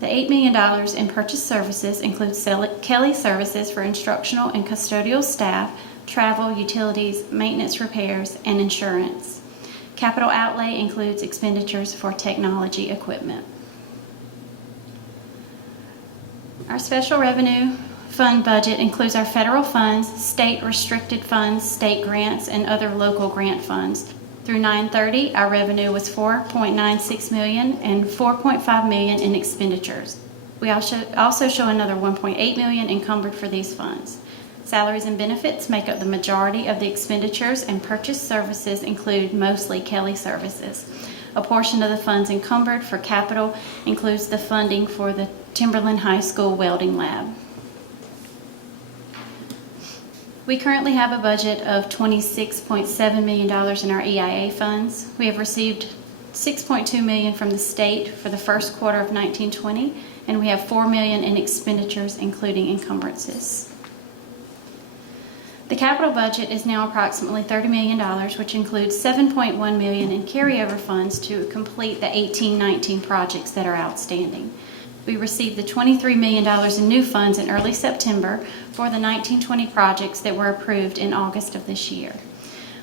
The $8 million in purchase services includes Kelly services for instructional and custodial staff, travel, utilities, maintenance repairs, and insurance. Capital outlay includes expenditures for technology equipment. Our special revenue fund budget includes our federal funds, state restricted funds, state grants, and other local grant funds. Through 9/30, our revenue was $4.96 million and $4.5 million in expenditures. We also show another $1.8 million encumbered for these funds. Salaries and benefits make up the majority of the expenditures, and purchase services include mostly Kelly services. A portion of the funds encumbered for capital includes the funding for the Timberland High School welding lab. We currently have a budget of $26.7 million in our EIA funds. We have received $6.2 million from the state for the first quarter of 1920, and we have $4 million in expenditures, including encumbrances. The capital budget is now approximately $30 million, which includes $7.1 million in carryover funds to complete the 18-19 projects that are outstanding. We received the $23 million in new funds in early September for the 1920 projects that were approved in August of this year.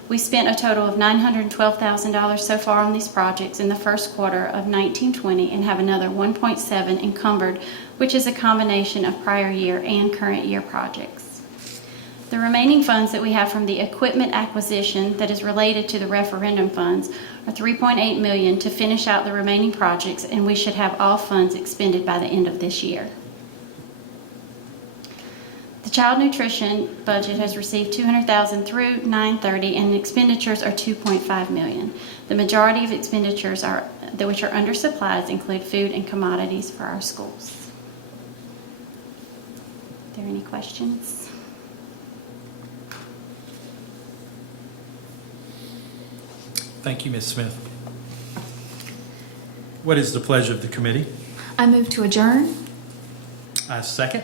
We spent a total of $912,000 so far on these projects in the first quarter of 1920 and have another $1.7 encumbered, which is a combination of prior year and current year projects. The remaining funds that we have from the equipment acquisition that is related to the referendum funds are $3.8 million to finish out the remaining projects, and we should have all funds expended by the end of this year. The child nutrition budget has received $200,000 through 9/30, and expenditures are $2.5 million. The majority of expenditures which are under supplies include food and commodities for our schools. Are there any questions? Thank you, Ms. Smith. What is the pleasure of the committee? I move to adjourn. I second.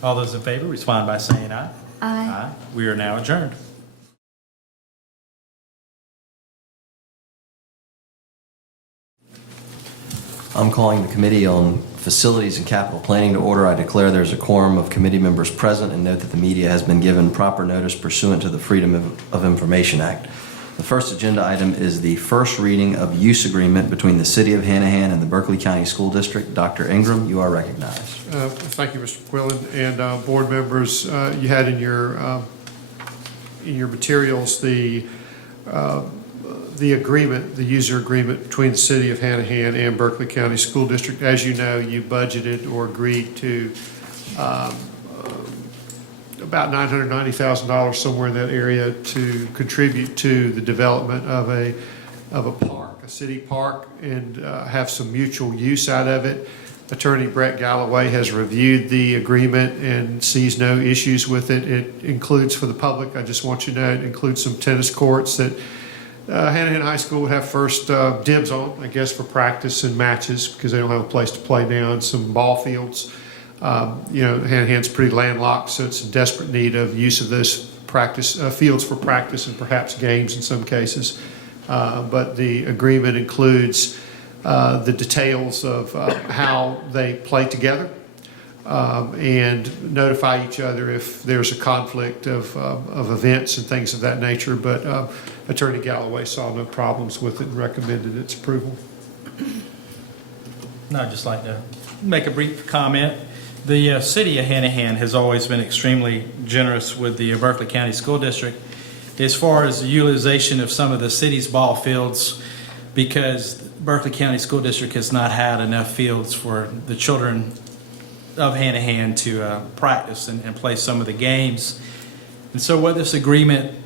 All those in favor respond by saying aye. Aye. We are now adjourned. I'm calling the Committee on Facilities and Capital Planning to order. I declare there's a quorum of committee members present and note that the media has been given proper notice pursuant to the Freedom of Information Act. The first agenda item is the first reading of use agreement between the City of Hanahan and the Berkeley County School District. Dr. Ingram, you are recognized. Thank you, Mr. Quillen, and board members. You had in your materials the agreement, the user agreement between the City of Hanahan and Berkeley County School District. As you know, you budgeted or agreed to about $990,000, somewhere in that area, to contribute to the development of a park, a city park, and have some mutual use out of it. Attorney Brett Galloway has reviewed the agreement and sees no issues with it. It includes, for the public, I just want you to know, it includes some tennis courts that Hanahan High School would have first dibs on, I guess, for practice and matches, because they don't have a place to play now, and some ball fields. Hanahan's pretty landlocked, so it's in desperate need of use of those practice fields for practice and perhaps games in some cases. but the agreement includes the details of how they play together and notify each other if there's a conflict of events and things of that nature. But Attorney Galloway saw no problems with it and recommended its approval. I'd just like to make a brief comment. The city of Hanahan has always been extremely generous with the Berkeley County School District as far as the utilization of some of the city's ball fields, because Berkeley County School District has not had enough fields for the children of Hanahan to practice and play some of the games. And so what this agreement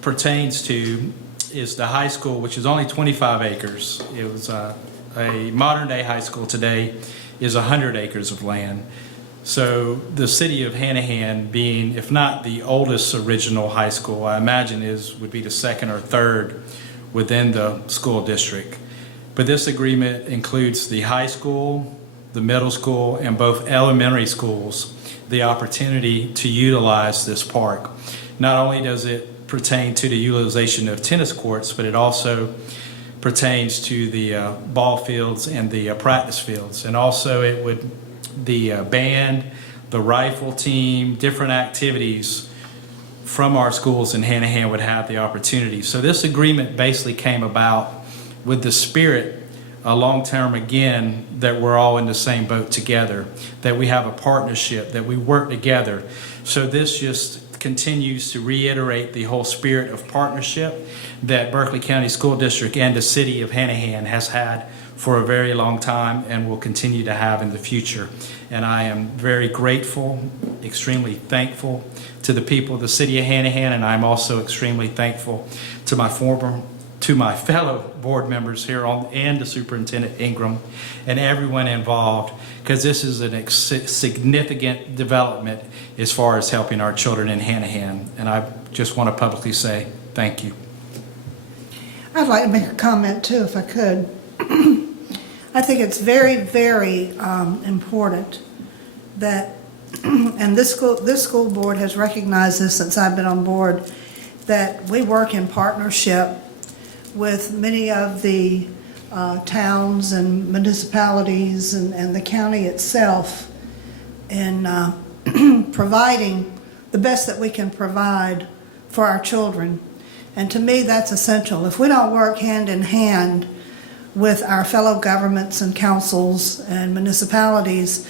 pertains to is the high school, which is only 25 acres. It was a modern-day high school today is 100 acres of land. So the city of Hanahan, being, if not the oldest original high school, I imagine would be the second or third within the school district. But this agreement includes the high school, the middle school, and both elementary schools, the opportunity to utilize this park. Not only does it pertain to the utilization of tennis courts, but it also pertains to the ball fields and the practice fields. And also the band, the rifle team, different activities from our schools in Hanahan would have the opportunity. So this agreement basically came about with the spirit, long-term again, that we're all in the same boat together, that we have a partnership, that we work together. So this just continues to reiterate the whole spirit of partnership that Berkeley County School District and the city of Hanahan has had for a very long time and will continue to have in the future. And I am very grateful, extremely thankful to the people of the city of Hanahan, and I'm also extremely thankful to my fellow board members here and the Superintendent Ingram and everyone involved, because this is a significant development as far as helping our children in Hanahan. And I just want to publicly say thank you. I'd like to make a comment too, if I could. I think it's very, very important that, and this school board has recognized this since I've been on board, that we work in partnership with many of the towns and municipalities and the county itself in providing the best that we can provide for our children. And to me, that's essential. If we don't work hand in hand with our fellow governments and councils and municipalities,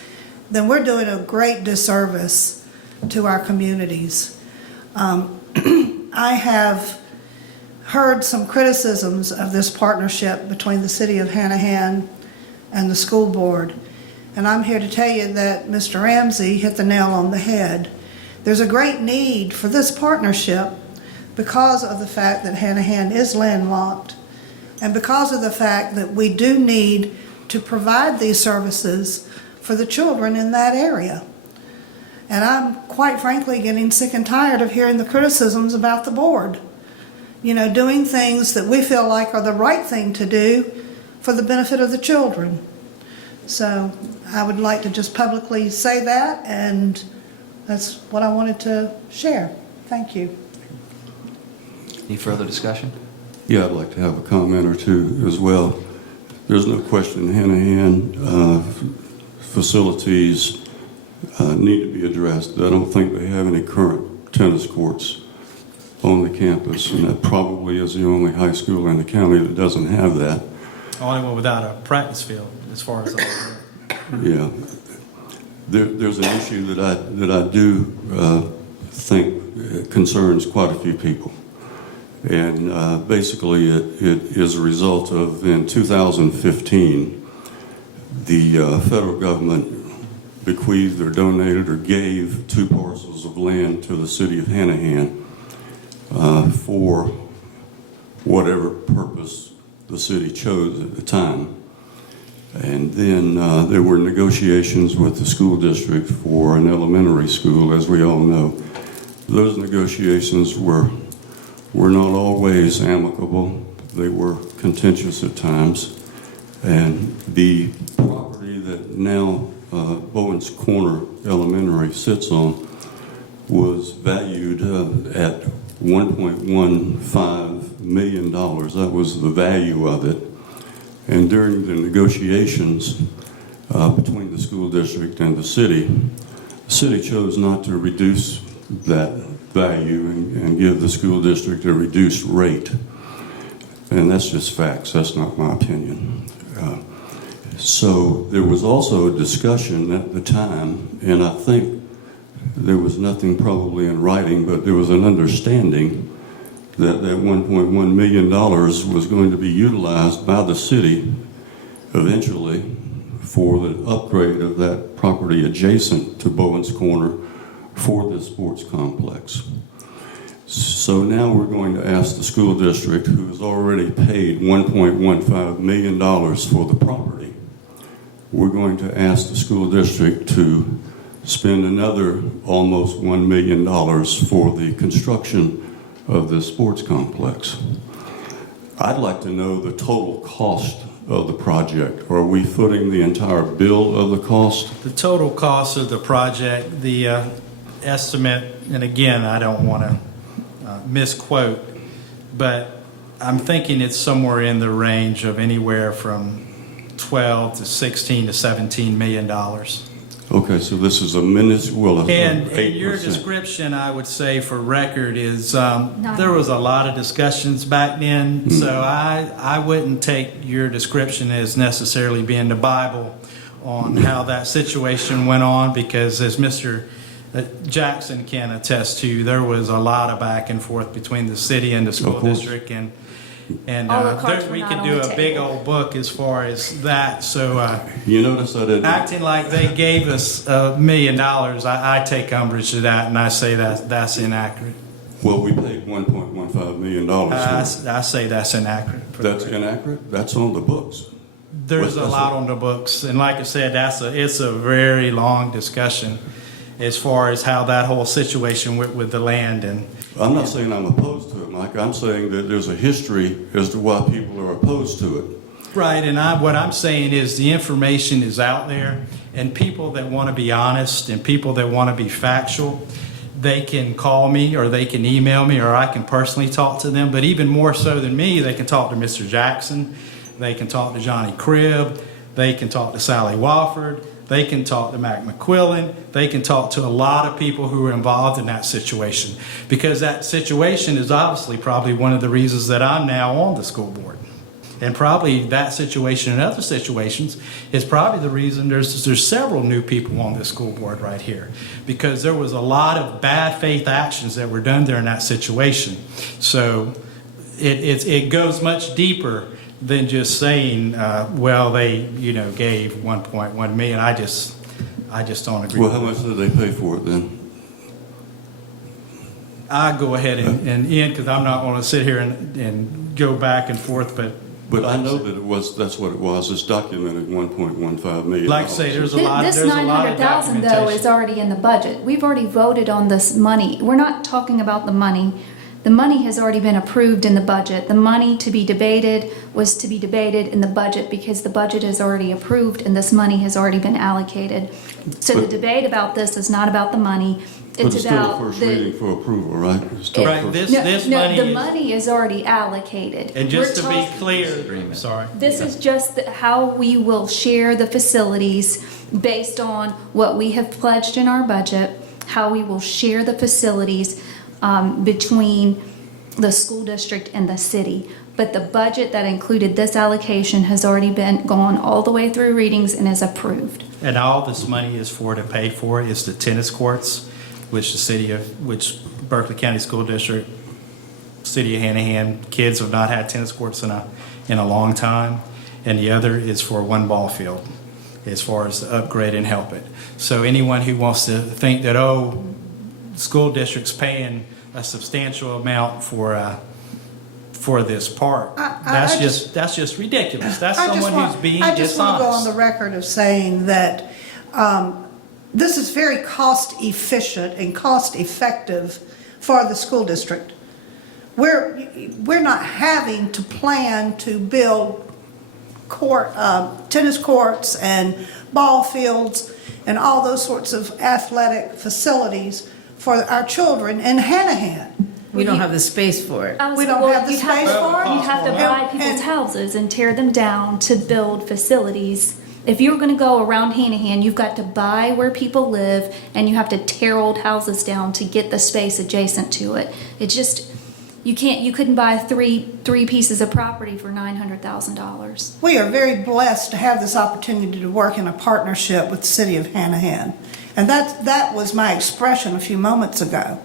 then we're doing a great disservice to our communities. I have heard some criticisms of this partnership between the city of Hanahan and the school board. And I'm here to tell you that Mr. Ramsey hit the nail on the head. There's a great need for this partnership because of the fact that Hanahan is landlocked and because of the fact that we do need to provide these services for the children in that area. And I'm quite frankly getting sick and tired of hearing the criticisms about the board. You know, doing things that we feel like are the right thing to do for the benefit of the children. So I would like to just publicly say that, and that's what I wanted to share. Thank you. Any further discussion? Yeah, I'd like to have a comment or two as well. There's no question Hanahan facilities need to be addressed. I don't think they have any current tennis courts on the campus, and that probably is the only high school in the county that doesn't have that. Only one without a practice field, as far as I'm aware. Yeah. There's an issue that I do think concerns quite a few people. And basically it is a result of, in 2015, the federal government bequeathed or donated or gave 2 parcels of land to the city of Hanahan for whatever purpose the city chose at the time. And then there were negotiations with the school district for an elementary school, as we all know. Those negotiations were not always amicable. They were contentious at times. And the property that now Bowens Corner Elementary sits on was valued at $1.15 million. That was the value of it. And during the negotiations between the school district and the city chose not to reduce that value and give the school district a reduced rate. And that's just facts, that's not my opinion. So there was also a discussion at the time, and I think there was nothing probably in writing, but there was an understanding that that $1.1 million was going to be utilized by the city eventually for the upgrade of that property adjacent to Bowens Corner for the sports complex. So now we're going to ask the school district, who has already paid $1.15 million for the property, we're going to ask the school district to spend another almost $1 million for the construction of the sports complex. I'd like to know the total cost of the project. Are we footing the entire bill of the cost? The total cost of the project, the estimate, and again, I don't want to misquote, but I'm thinking it's somewhere in the range of anywhere from 12 to 16 to 17 million dollars. Okay, so this is a minuscule, well, And 8%. your description, I would say, for record, is there was a lot of discussions back then, so I wouldn't take your description as necessarily being the Bible on how that situation went on, because as Mr. Jackson can attest to, there was a lot of back and forth between the city and the school district, and All the cards we were could not do on the a big table. old book as far as that. So You notice I didn't. acting like they gave us $1 million, I take umbrage to that, and I say that's inaccurate. Well, we paid $1.15 million. I say that's inaccurate. That's inaccurate? That's on the books. There's a lot on the books, and like I said, it's a very long discussion as far as how that whole situation went with the land. And I'm not saying I'm opposed to it, Mike. I'm saying that there's a history as to why people are opposed to it. right, and what I'm saying is the information is out there, and people that want to be honest and people that want to be factual, they can call me or they can email me or I can personally talk to them. But even more so than me, they can talk to Mr. Jackson, they can talk to Johnny Cribb, they can talk to Sally Wofford, they can talk to Mac McQuillan, they can talk to a lot of people who are involved in that situation, because that situation is obviously probably one of the reasons that I'm now on the school board. And probably that situation and other situations is probably the reason there's several new people on this school board right here, because there was a lot of bad faith actions that were done there in that situation. So it goes much deeper than just saying, well, they gave 1.1 million. I just don't agree. Well, how much did they pay for it then? I go ahead and end, because I'm not going to sit here and go back and forth, but I know that that's what it was. It's documented $1.15 million. like I say, there's a lot of This 900,000 though is documentation. already in the budget. We've already voted on this money. We're not talking about the money. The money has already been approved in the budget. The money to be debated was to be debated in the budget, because the budget is already approved and this money has already been allocated. So the debate about this is not about the money. But It's it's still about a first reading for approval, right? It's still Right, first- this money the is- money is already allocated. And just We're to be talking- clear, sorry. This is just how we will share the facilities based on what we have pledged in our budget, how we will share the facilities between the school district and the city. But the budget that included this allocation has already been gone all the way through readings and is approved. And all this money is for to pay for is the tennis courts, which Berkeley County School District, City of Hanahan, kids have not had tennis courts in a long time. And the other is for one ball field, as far as the upgrade and help it. So anyone who wants to think that, school district's paying a substantial amount for this park, that's just ridiculous. That's someone who's being dishonest. I just want to go on the record of saying that this is very cost efficient and cost effective for the school district. We're not having to plan to build tennis courts and ball fields and all those sorts of athletic facilities for our children in Hanahan. We don't have the space for it. We don't have the You'd space for it? You'd have to buy And- people's and- houses and tear them down to build facilities. If you're gonna go around Hanahan, you've got to buy where people live, and you have to tear old houses down to get the space adjacent to it. It just, you couldn't buy three pieces of property for $900,000. We are very blessed to have this opportunity to work in a partnership with the city of Hanahan. And that was my expression a few moments ago,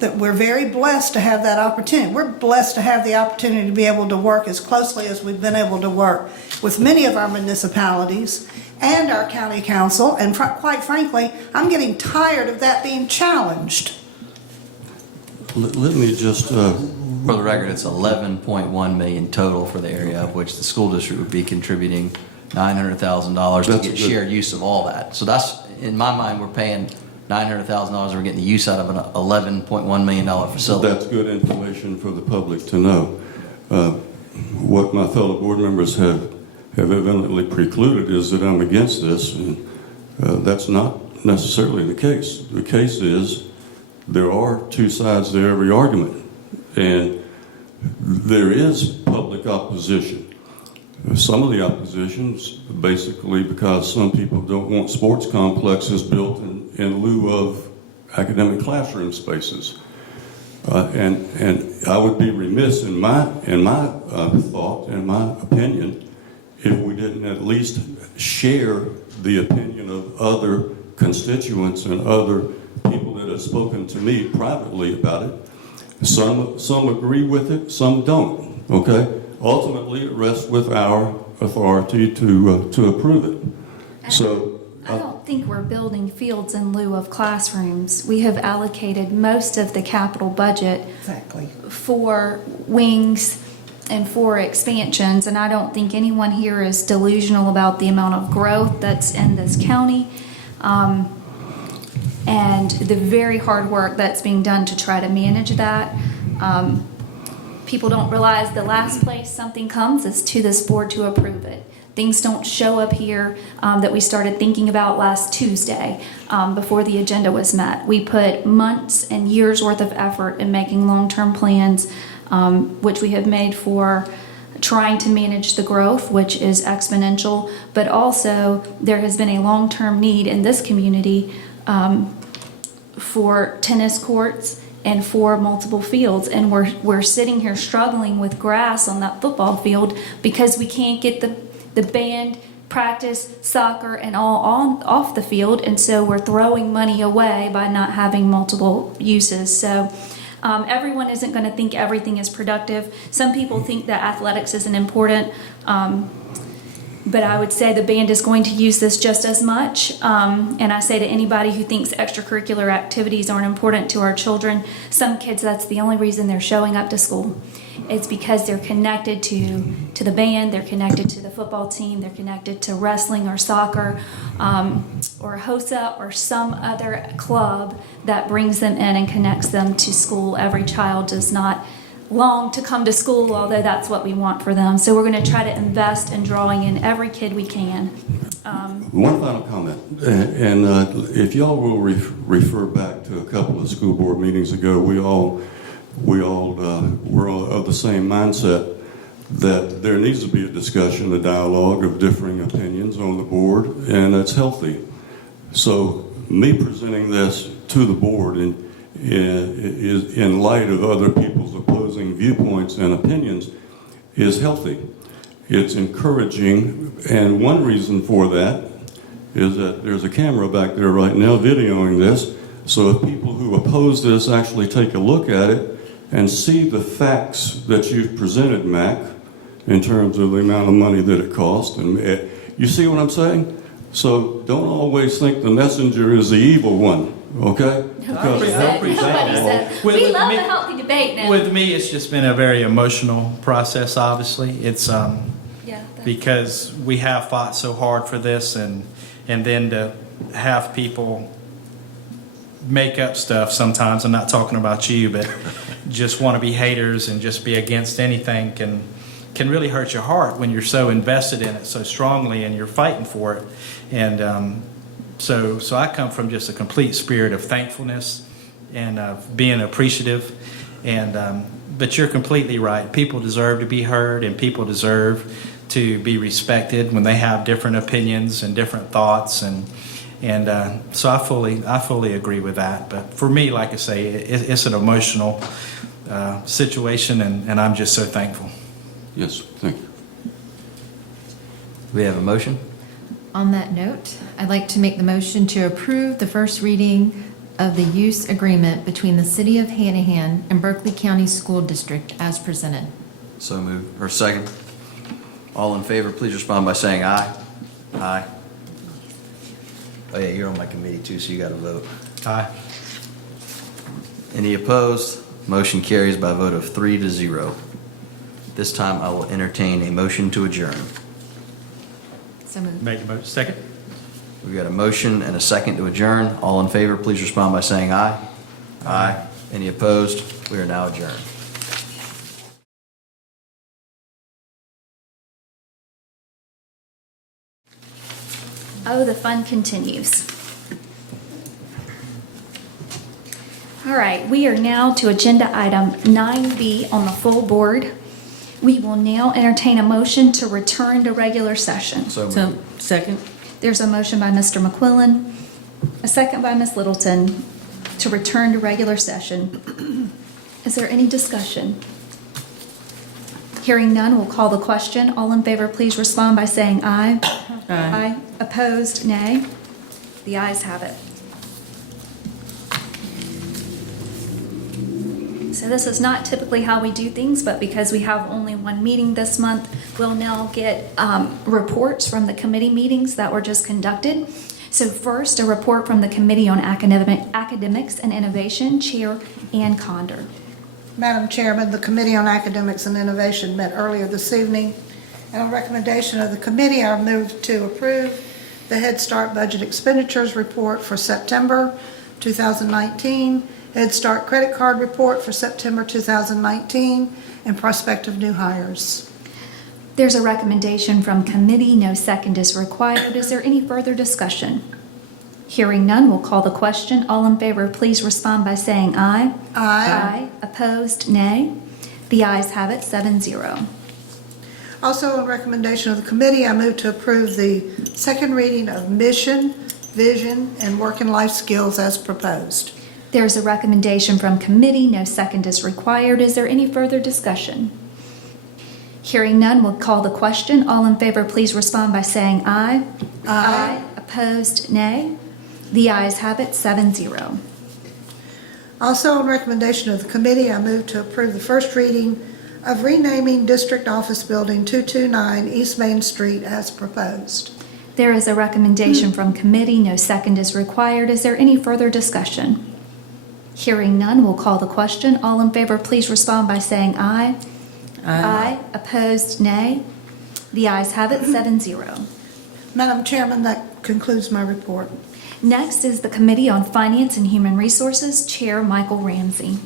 that we're very blessed to have that opportunity. We're blessed to have the opportunity to be able to work as closely as we've been able to work with many of our municipalities and our county council. And quite frankly, I'm getting tired of that being challenged. Let me just, For the record, it's 11.1 million total for the area, of which the school district would be contributing $900,000 to That's get good. shared use of all that. So that's, in my mind, we're paying $900,000 and we're getting the use out of an $11.1 million facility. that's good information for the public to know. What my fellow board members have evidently precluded is that I'm against this, and that's not necessarily the case. The case is there are two sides to every argument, and there is public opposition. Some of the opposition's basically because some people don't want sports complexes built in lieu of academic classroom spaces. And I would be remiss in my thought, in my opinion, if we didn't at least share the opinion of other constituents and other people that have spoken to me privately about it. Some agree with it, some don't, okay? Ultimately, it rests with our authority to approve it. So I don't think we're building fields in lieu of classrooms. We have allocated most of the capital budget Exactly. for wings and for expansions, and I don't think anyone here is delusional about the amount of growth that's in this county, and the very hard work that's being done to try to manage that. People don't realize the last place something comes is to this board to approve it. Things don't show up here that we started thinking about last Tuesday before the agenda was met. We put months and years worth of effort in making long-term plans, which we have made for trying to manage the growth, which is exponential, but also there has been a long-term need in this community for tennis courts and for multiple fields, and we're sitting here struggling with grass on that football field because we can't get the band, practice, soccer, and all off the field, and so we're throwing money away by not having multiple uses. So everyone isn't going to think everything is productive. Some people think that athletics isn't important, but I would say the band is going to use this just as much. And I say to anybody who thinks extracurricular activities aren't important to our children, some kids, that's the only reason they're showing up to school. It's because they're connected to the band, they're connected to the football team, they're connected to wrestling or soccer, or HOSA or some other club that brings them in and connects them to school. Every child does not long to come to school, although that's what we want for them. So we're going to try to invest in drawing in every kid we can. one final comment, and if y'all will refer back to a couple of school board meetings ago, we all were of the same mindset that there needs to be a discussion, a dialogue of differing opinions on the board, and that's healthy. So me presenting this to the board is in light of other people's opposing viewpoints and opinions is healthy. It's encouraging, and one reason for that is that there's a camera back there right now videoing this, so if people who oppose this actually take a look at it and see the facts that you've presented, Mac, in terms of the amount of money that it cost, and you see what I'm saying? So don't always think the messenger is the evil one, okay? Nobody said. We love the healthy debate now. With me, it's just been a very emotional process, obviously. It's because we have fought so hard for this, and then to have people make up stuff sometimes, I'm not talking about you, but just want to be haters and just be against anything can really hurt your heart when you're so invested in it so strongly and you're fighting for it. And so I come from just a complete spirit of thankfulness and being appreciative. But you're completely right. People deserve to be heard, and people deserve to be respected when they have different opinions and different thoughts. So I fully agree with that. But for me, like I say, it's an emotional situation, and I'm just so thankful. Yes, thank you. We have a motion? On that note, I'd like to make the motion to approve the first reading of the use agreement between the City of Hanahan and Berkeley County School District as presented. So moved. Or second? All in favor, please respond by saying aye. Aye. Oh yeah, you're on my committee too, so you got to vote. Aye. Any opposed? Motion carries by a vote of 3-0. This time I will entertain a motion to adjourn. So moved. Make the motion. Second? We've got a motion and a second to adjourn. All in favor, please respond by saying aye. Aye. Any opposed? We are now adjourned. Oh, the fun continues. All right, we are now to agenda item 9B on the full board. We will now entertain a motion to return to regular session. So moved. So, second? There's a motion by Mr. McQuillan, a second by Ms. Littleton to return to regular session. Is there any discussion? Hearing none, we'll call the question. All in favor, please respond by saying aye. Aye. Opposed, nay. The ayes have it. So this is not typically how we do things, but because we have only one meeting this month, we'll now get reports from the committee meetings that were just conducted. So first, a report from the Committee on Academics and Innovation, Chair Ann Condor. Madam Chairman, the Committee on Academics and Innovation met earlier this evening, and on recommendation of the committee, I move to approve the Head Start Budget Expenditures Report for September 2019, Head Start Credit Card Report for September 2019, and prospective new hires. There's a recommendation from committee. No second is required. Is there any further discussion? Hearing none, we'll call the question. All in favor, please respond by saying aye. Aye. Opposed, nay. The ayes have it, 7-0. Also, on recommendation of the committee, I move to approve the second reading of Mission, Vision, and Work and Life Skills as proposed. There's a recommendation from committee. No second is required. Is there any further discussion? Hearing none, we'll call the question. All in favor, please respond by saying aye. Aye. Opposed, nay. The ayes have it, 7-0. Also, on recommendation of the committee, I move to approve the first reading of renaming District Office Building 229 East Main Street as proposed. There is a recommendation from committee. No second is required. Is there any further discussion? Hearing none, we'll call the question. All in favor, please respond by saying aye. Aye. Opposed, nay. The ayes have it, 7-0. Madam Chairman, that concludes my report. Next is the Committee on Finance and Human Resources, Chair Michael Ramsey.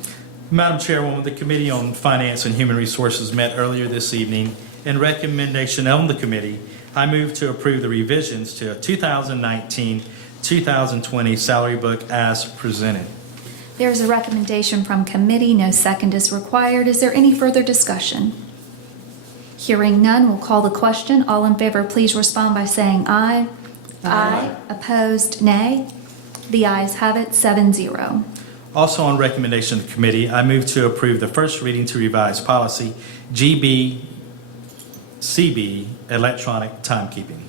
Madam Chairwoman, the Committee on Finance and Human Resources met earlier this evening. In recommendation on the committee, I move to approve the revisions to a 2019-2020 salary book as presented. There is a recommendation from committee. No second is required. Is there any further discussion? Hearing none, we'll call the question. All in favor, please respond by saying aye. Aye. Opposed, nay. The ayes have it, 7-0. Also on recommendation of the committee, I move to approve the first reading to revise policy Gbcb, electronic timekeeping.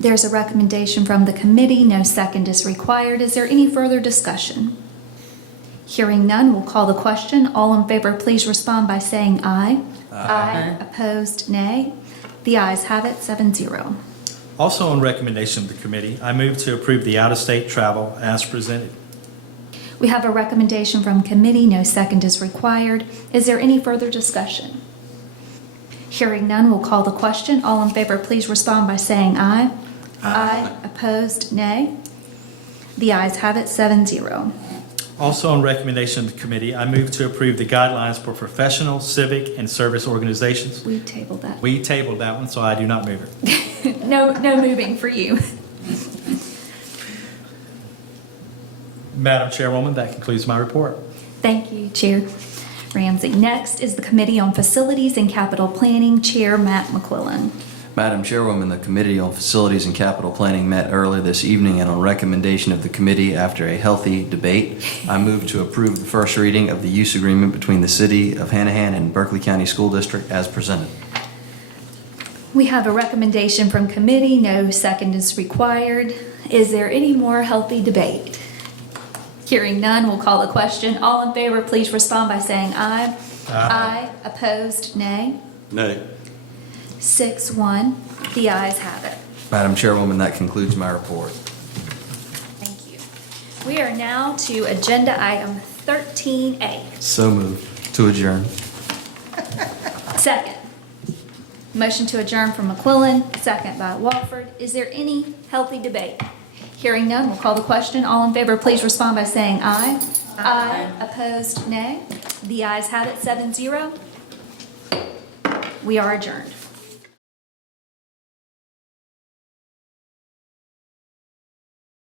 There's a recommendation from the committee. No second is required. Is there any further discussion? Hearing none, we'll call the question. All in favor, please respond by saying aye. Aye. Opposed, nay. The ayes have it, 7-0. Also on recommendation of the committee, I move to approve the out-of-state travel as presented. We have a recommendation from committee. No second is required. Is there any further discussion? Hearing none, we'll call the question. All in favor, please respond by saying aye. Aye. Opposed, nay. The ayes have it, 7-0. Also on recommendation of the committee, I move to approve the guidelines for professional, civic, and service organizations. We tabled that. We tabled that one, so I do not move it. No moving for you. Madam Chairwoman, that concludes my report. Thank you, Chair Ramsey. Next is the Committee on Facilities and Capital Planning, Chair Matt McQuillan. Madam Chairwoman, the Committee on Facilities and Capital Planning met earlier this evening, and on recommendation of the committee after a healthy debate, I move to approve the first reading of the use agreement between the City of Hanahan and Berkeley County School District as presented. We have a recommendation from committee. No second is required. Is there any more healthy debate? Hearing none, we'll call the question. All in favor, please respond by saying aye. Aye. Opposed, nay. Nay. 6-1. The ayes have it. Madam Chairwoman, that concludes my report. Thank you. We are now to agenda item 13A. So moved. To adjourn. Second. Motion to adjourn from McQuillan, second by Walford. Is there any healthy debate? Hearing none, we'll call the question. All in favor, please respond by saying aye. Aye. Opposed, nay. The ayes have it, 7-0. We are adjourned.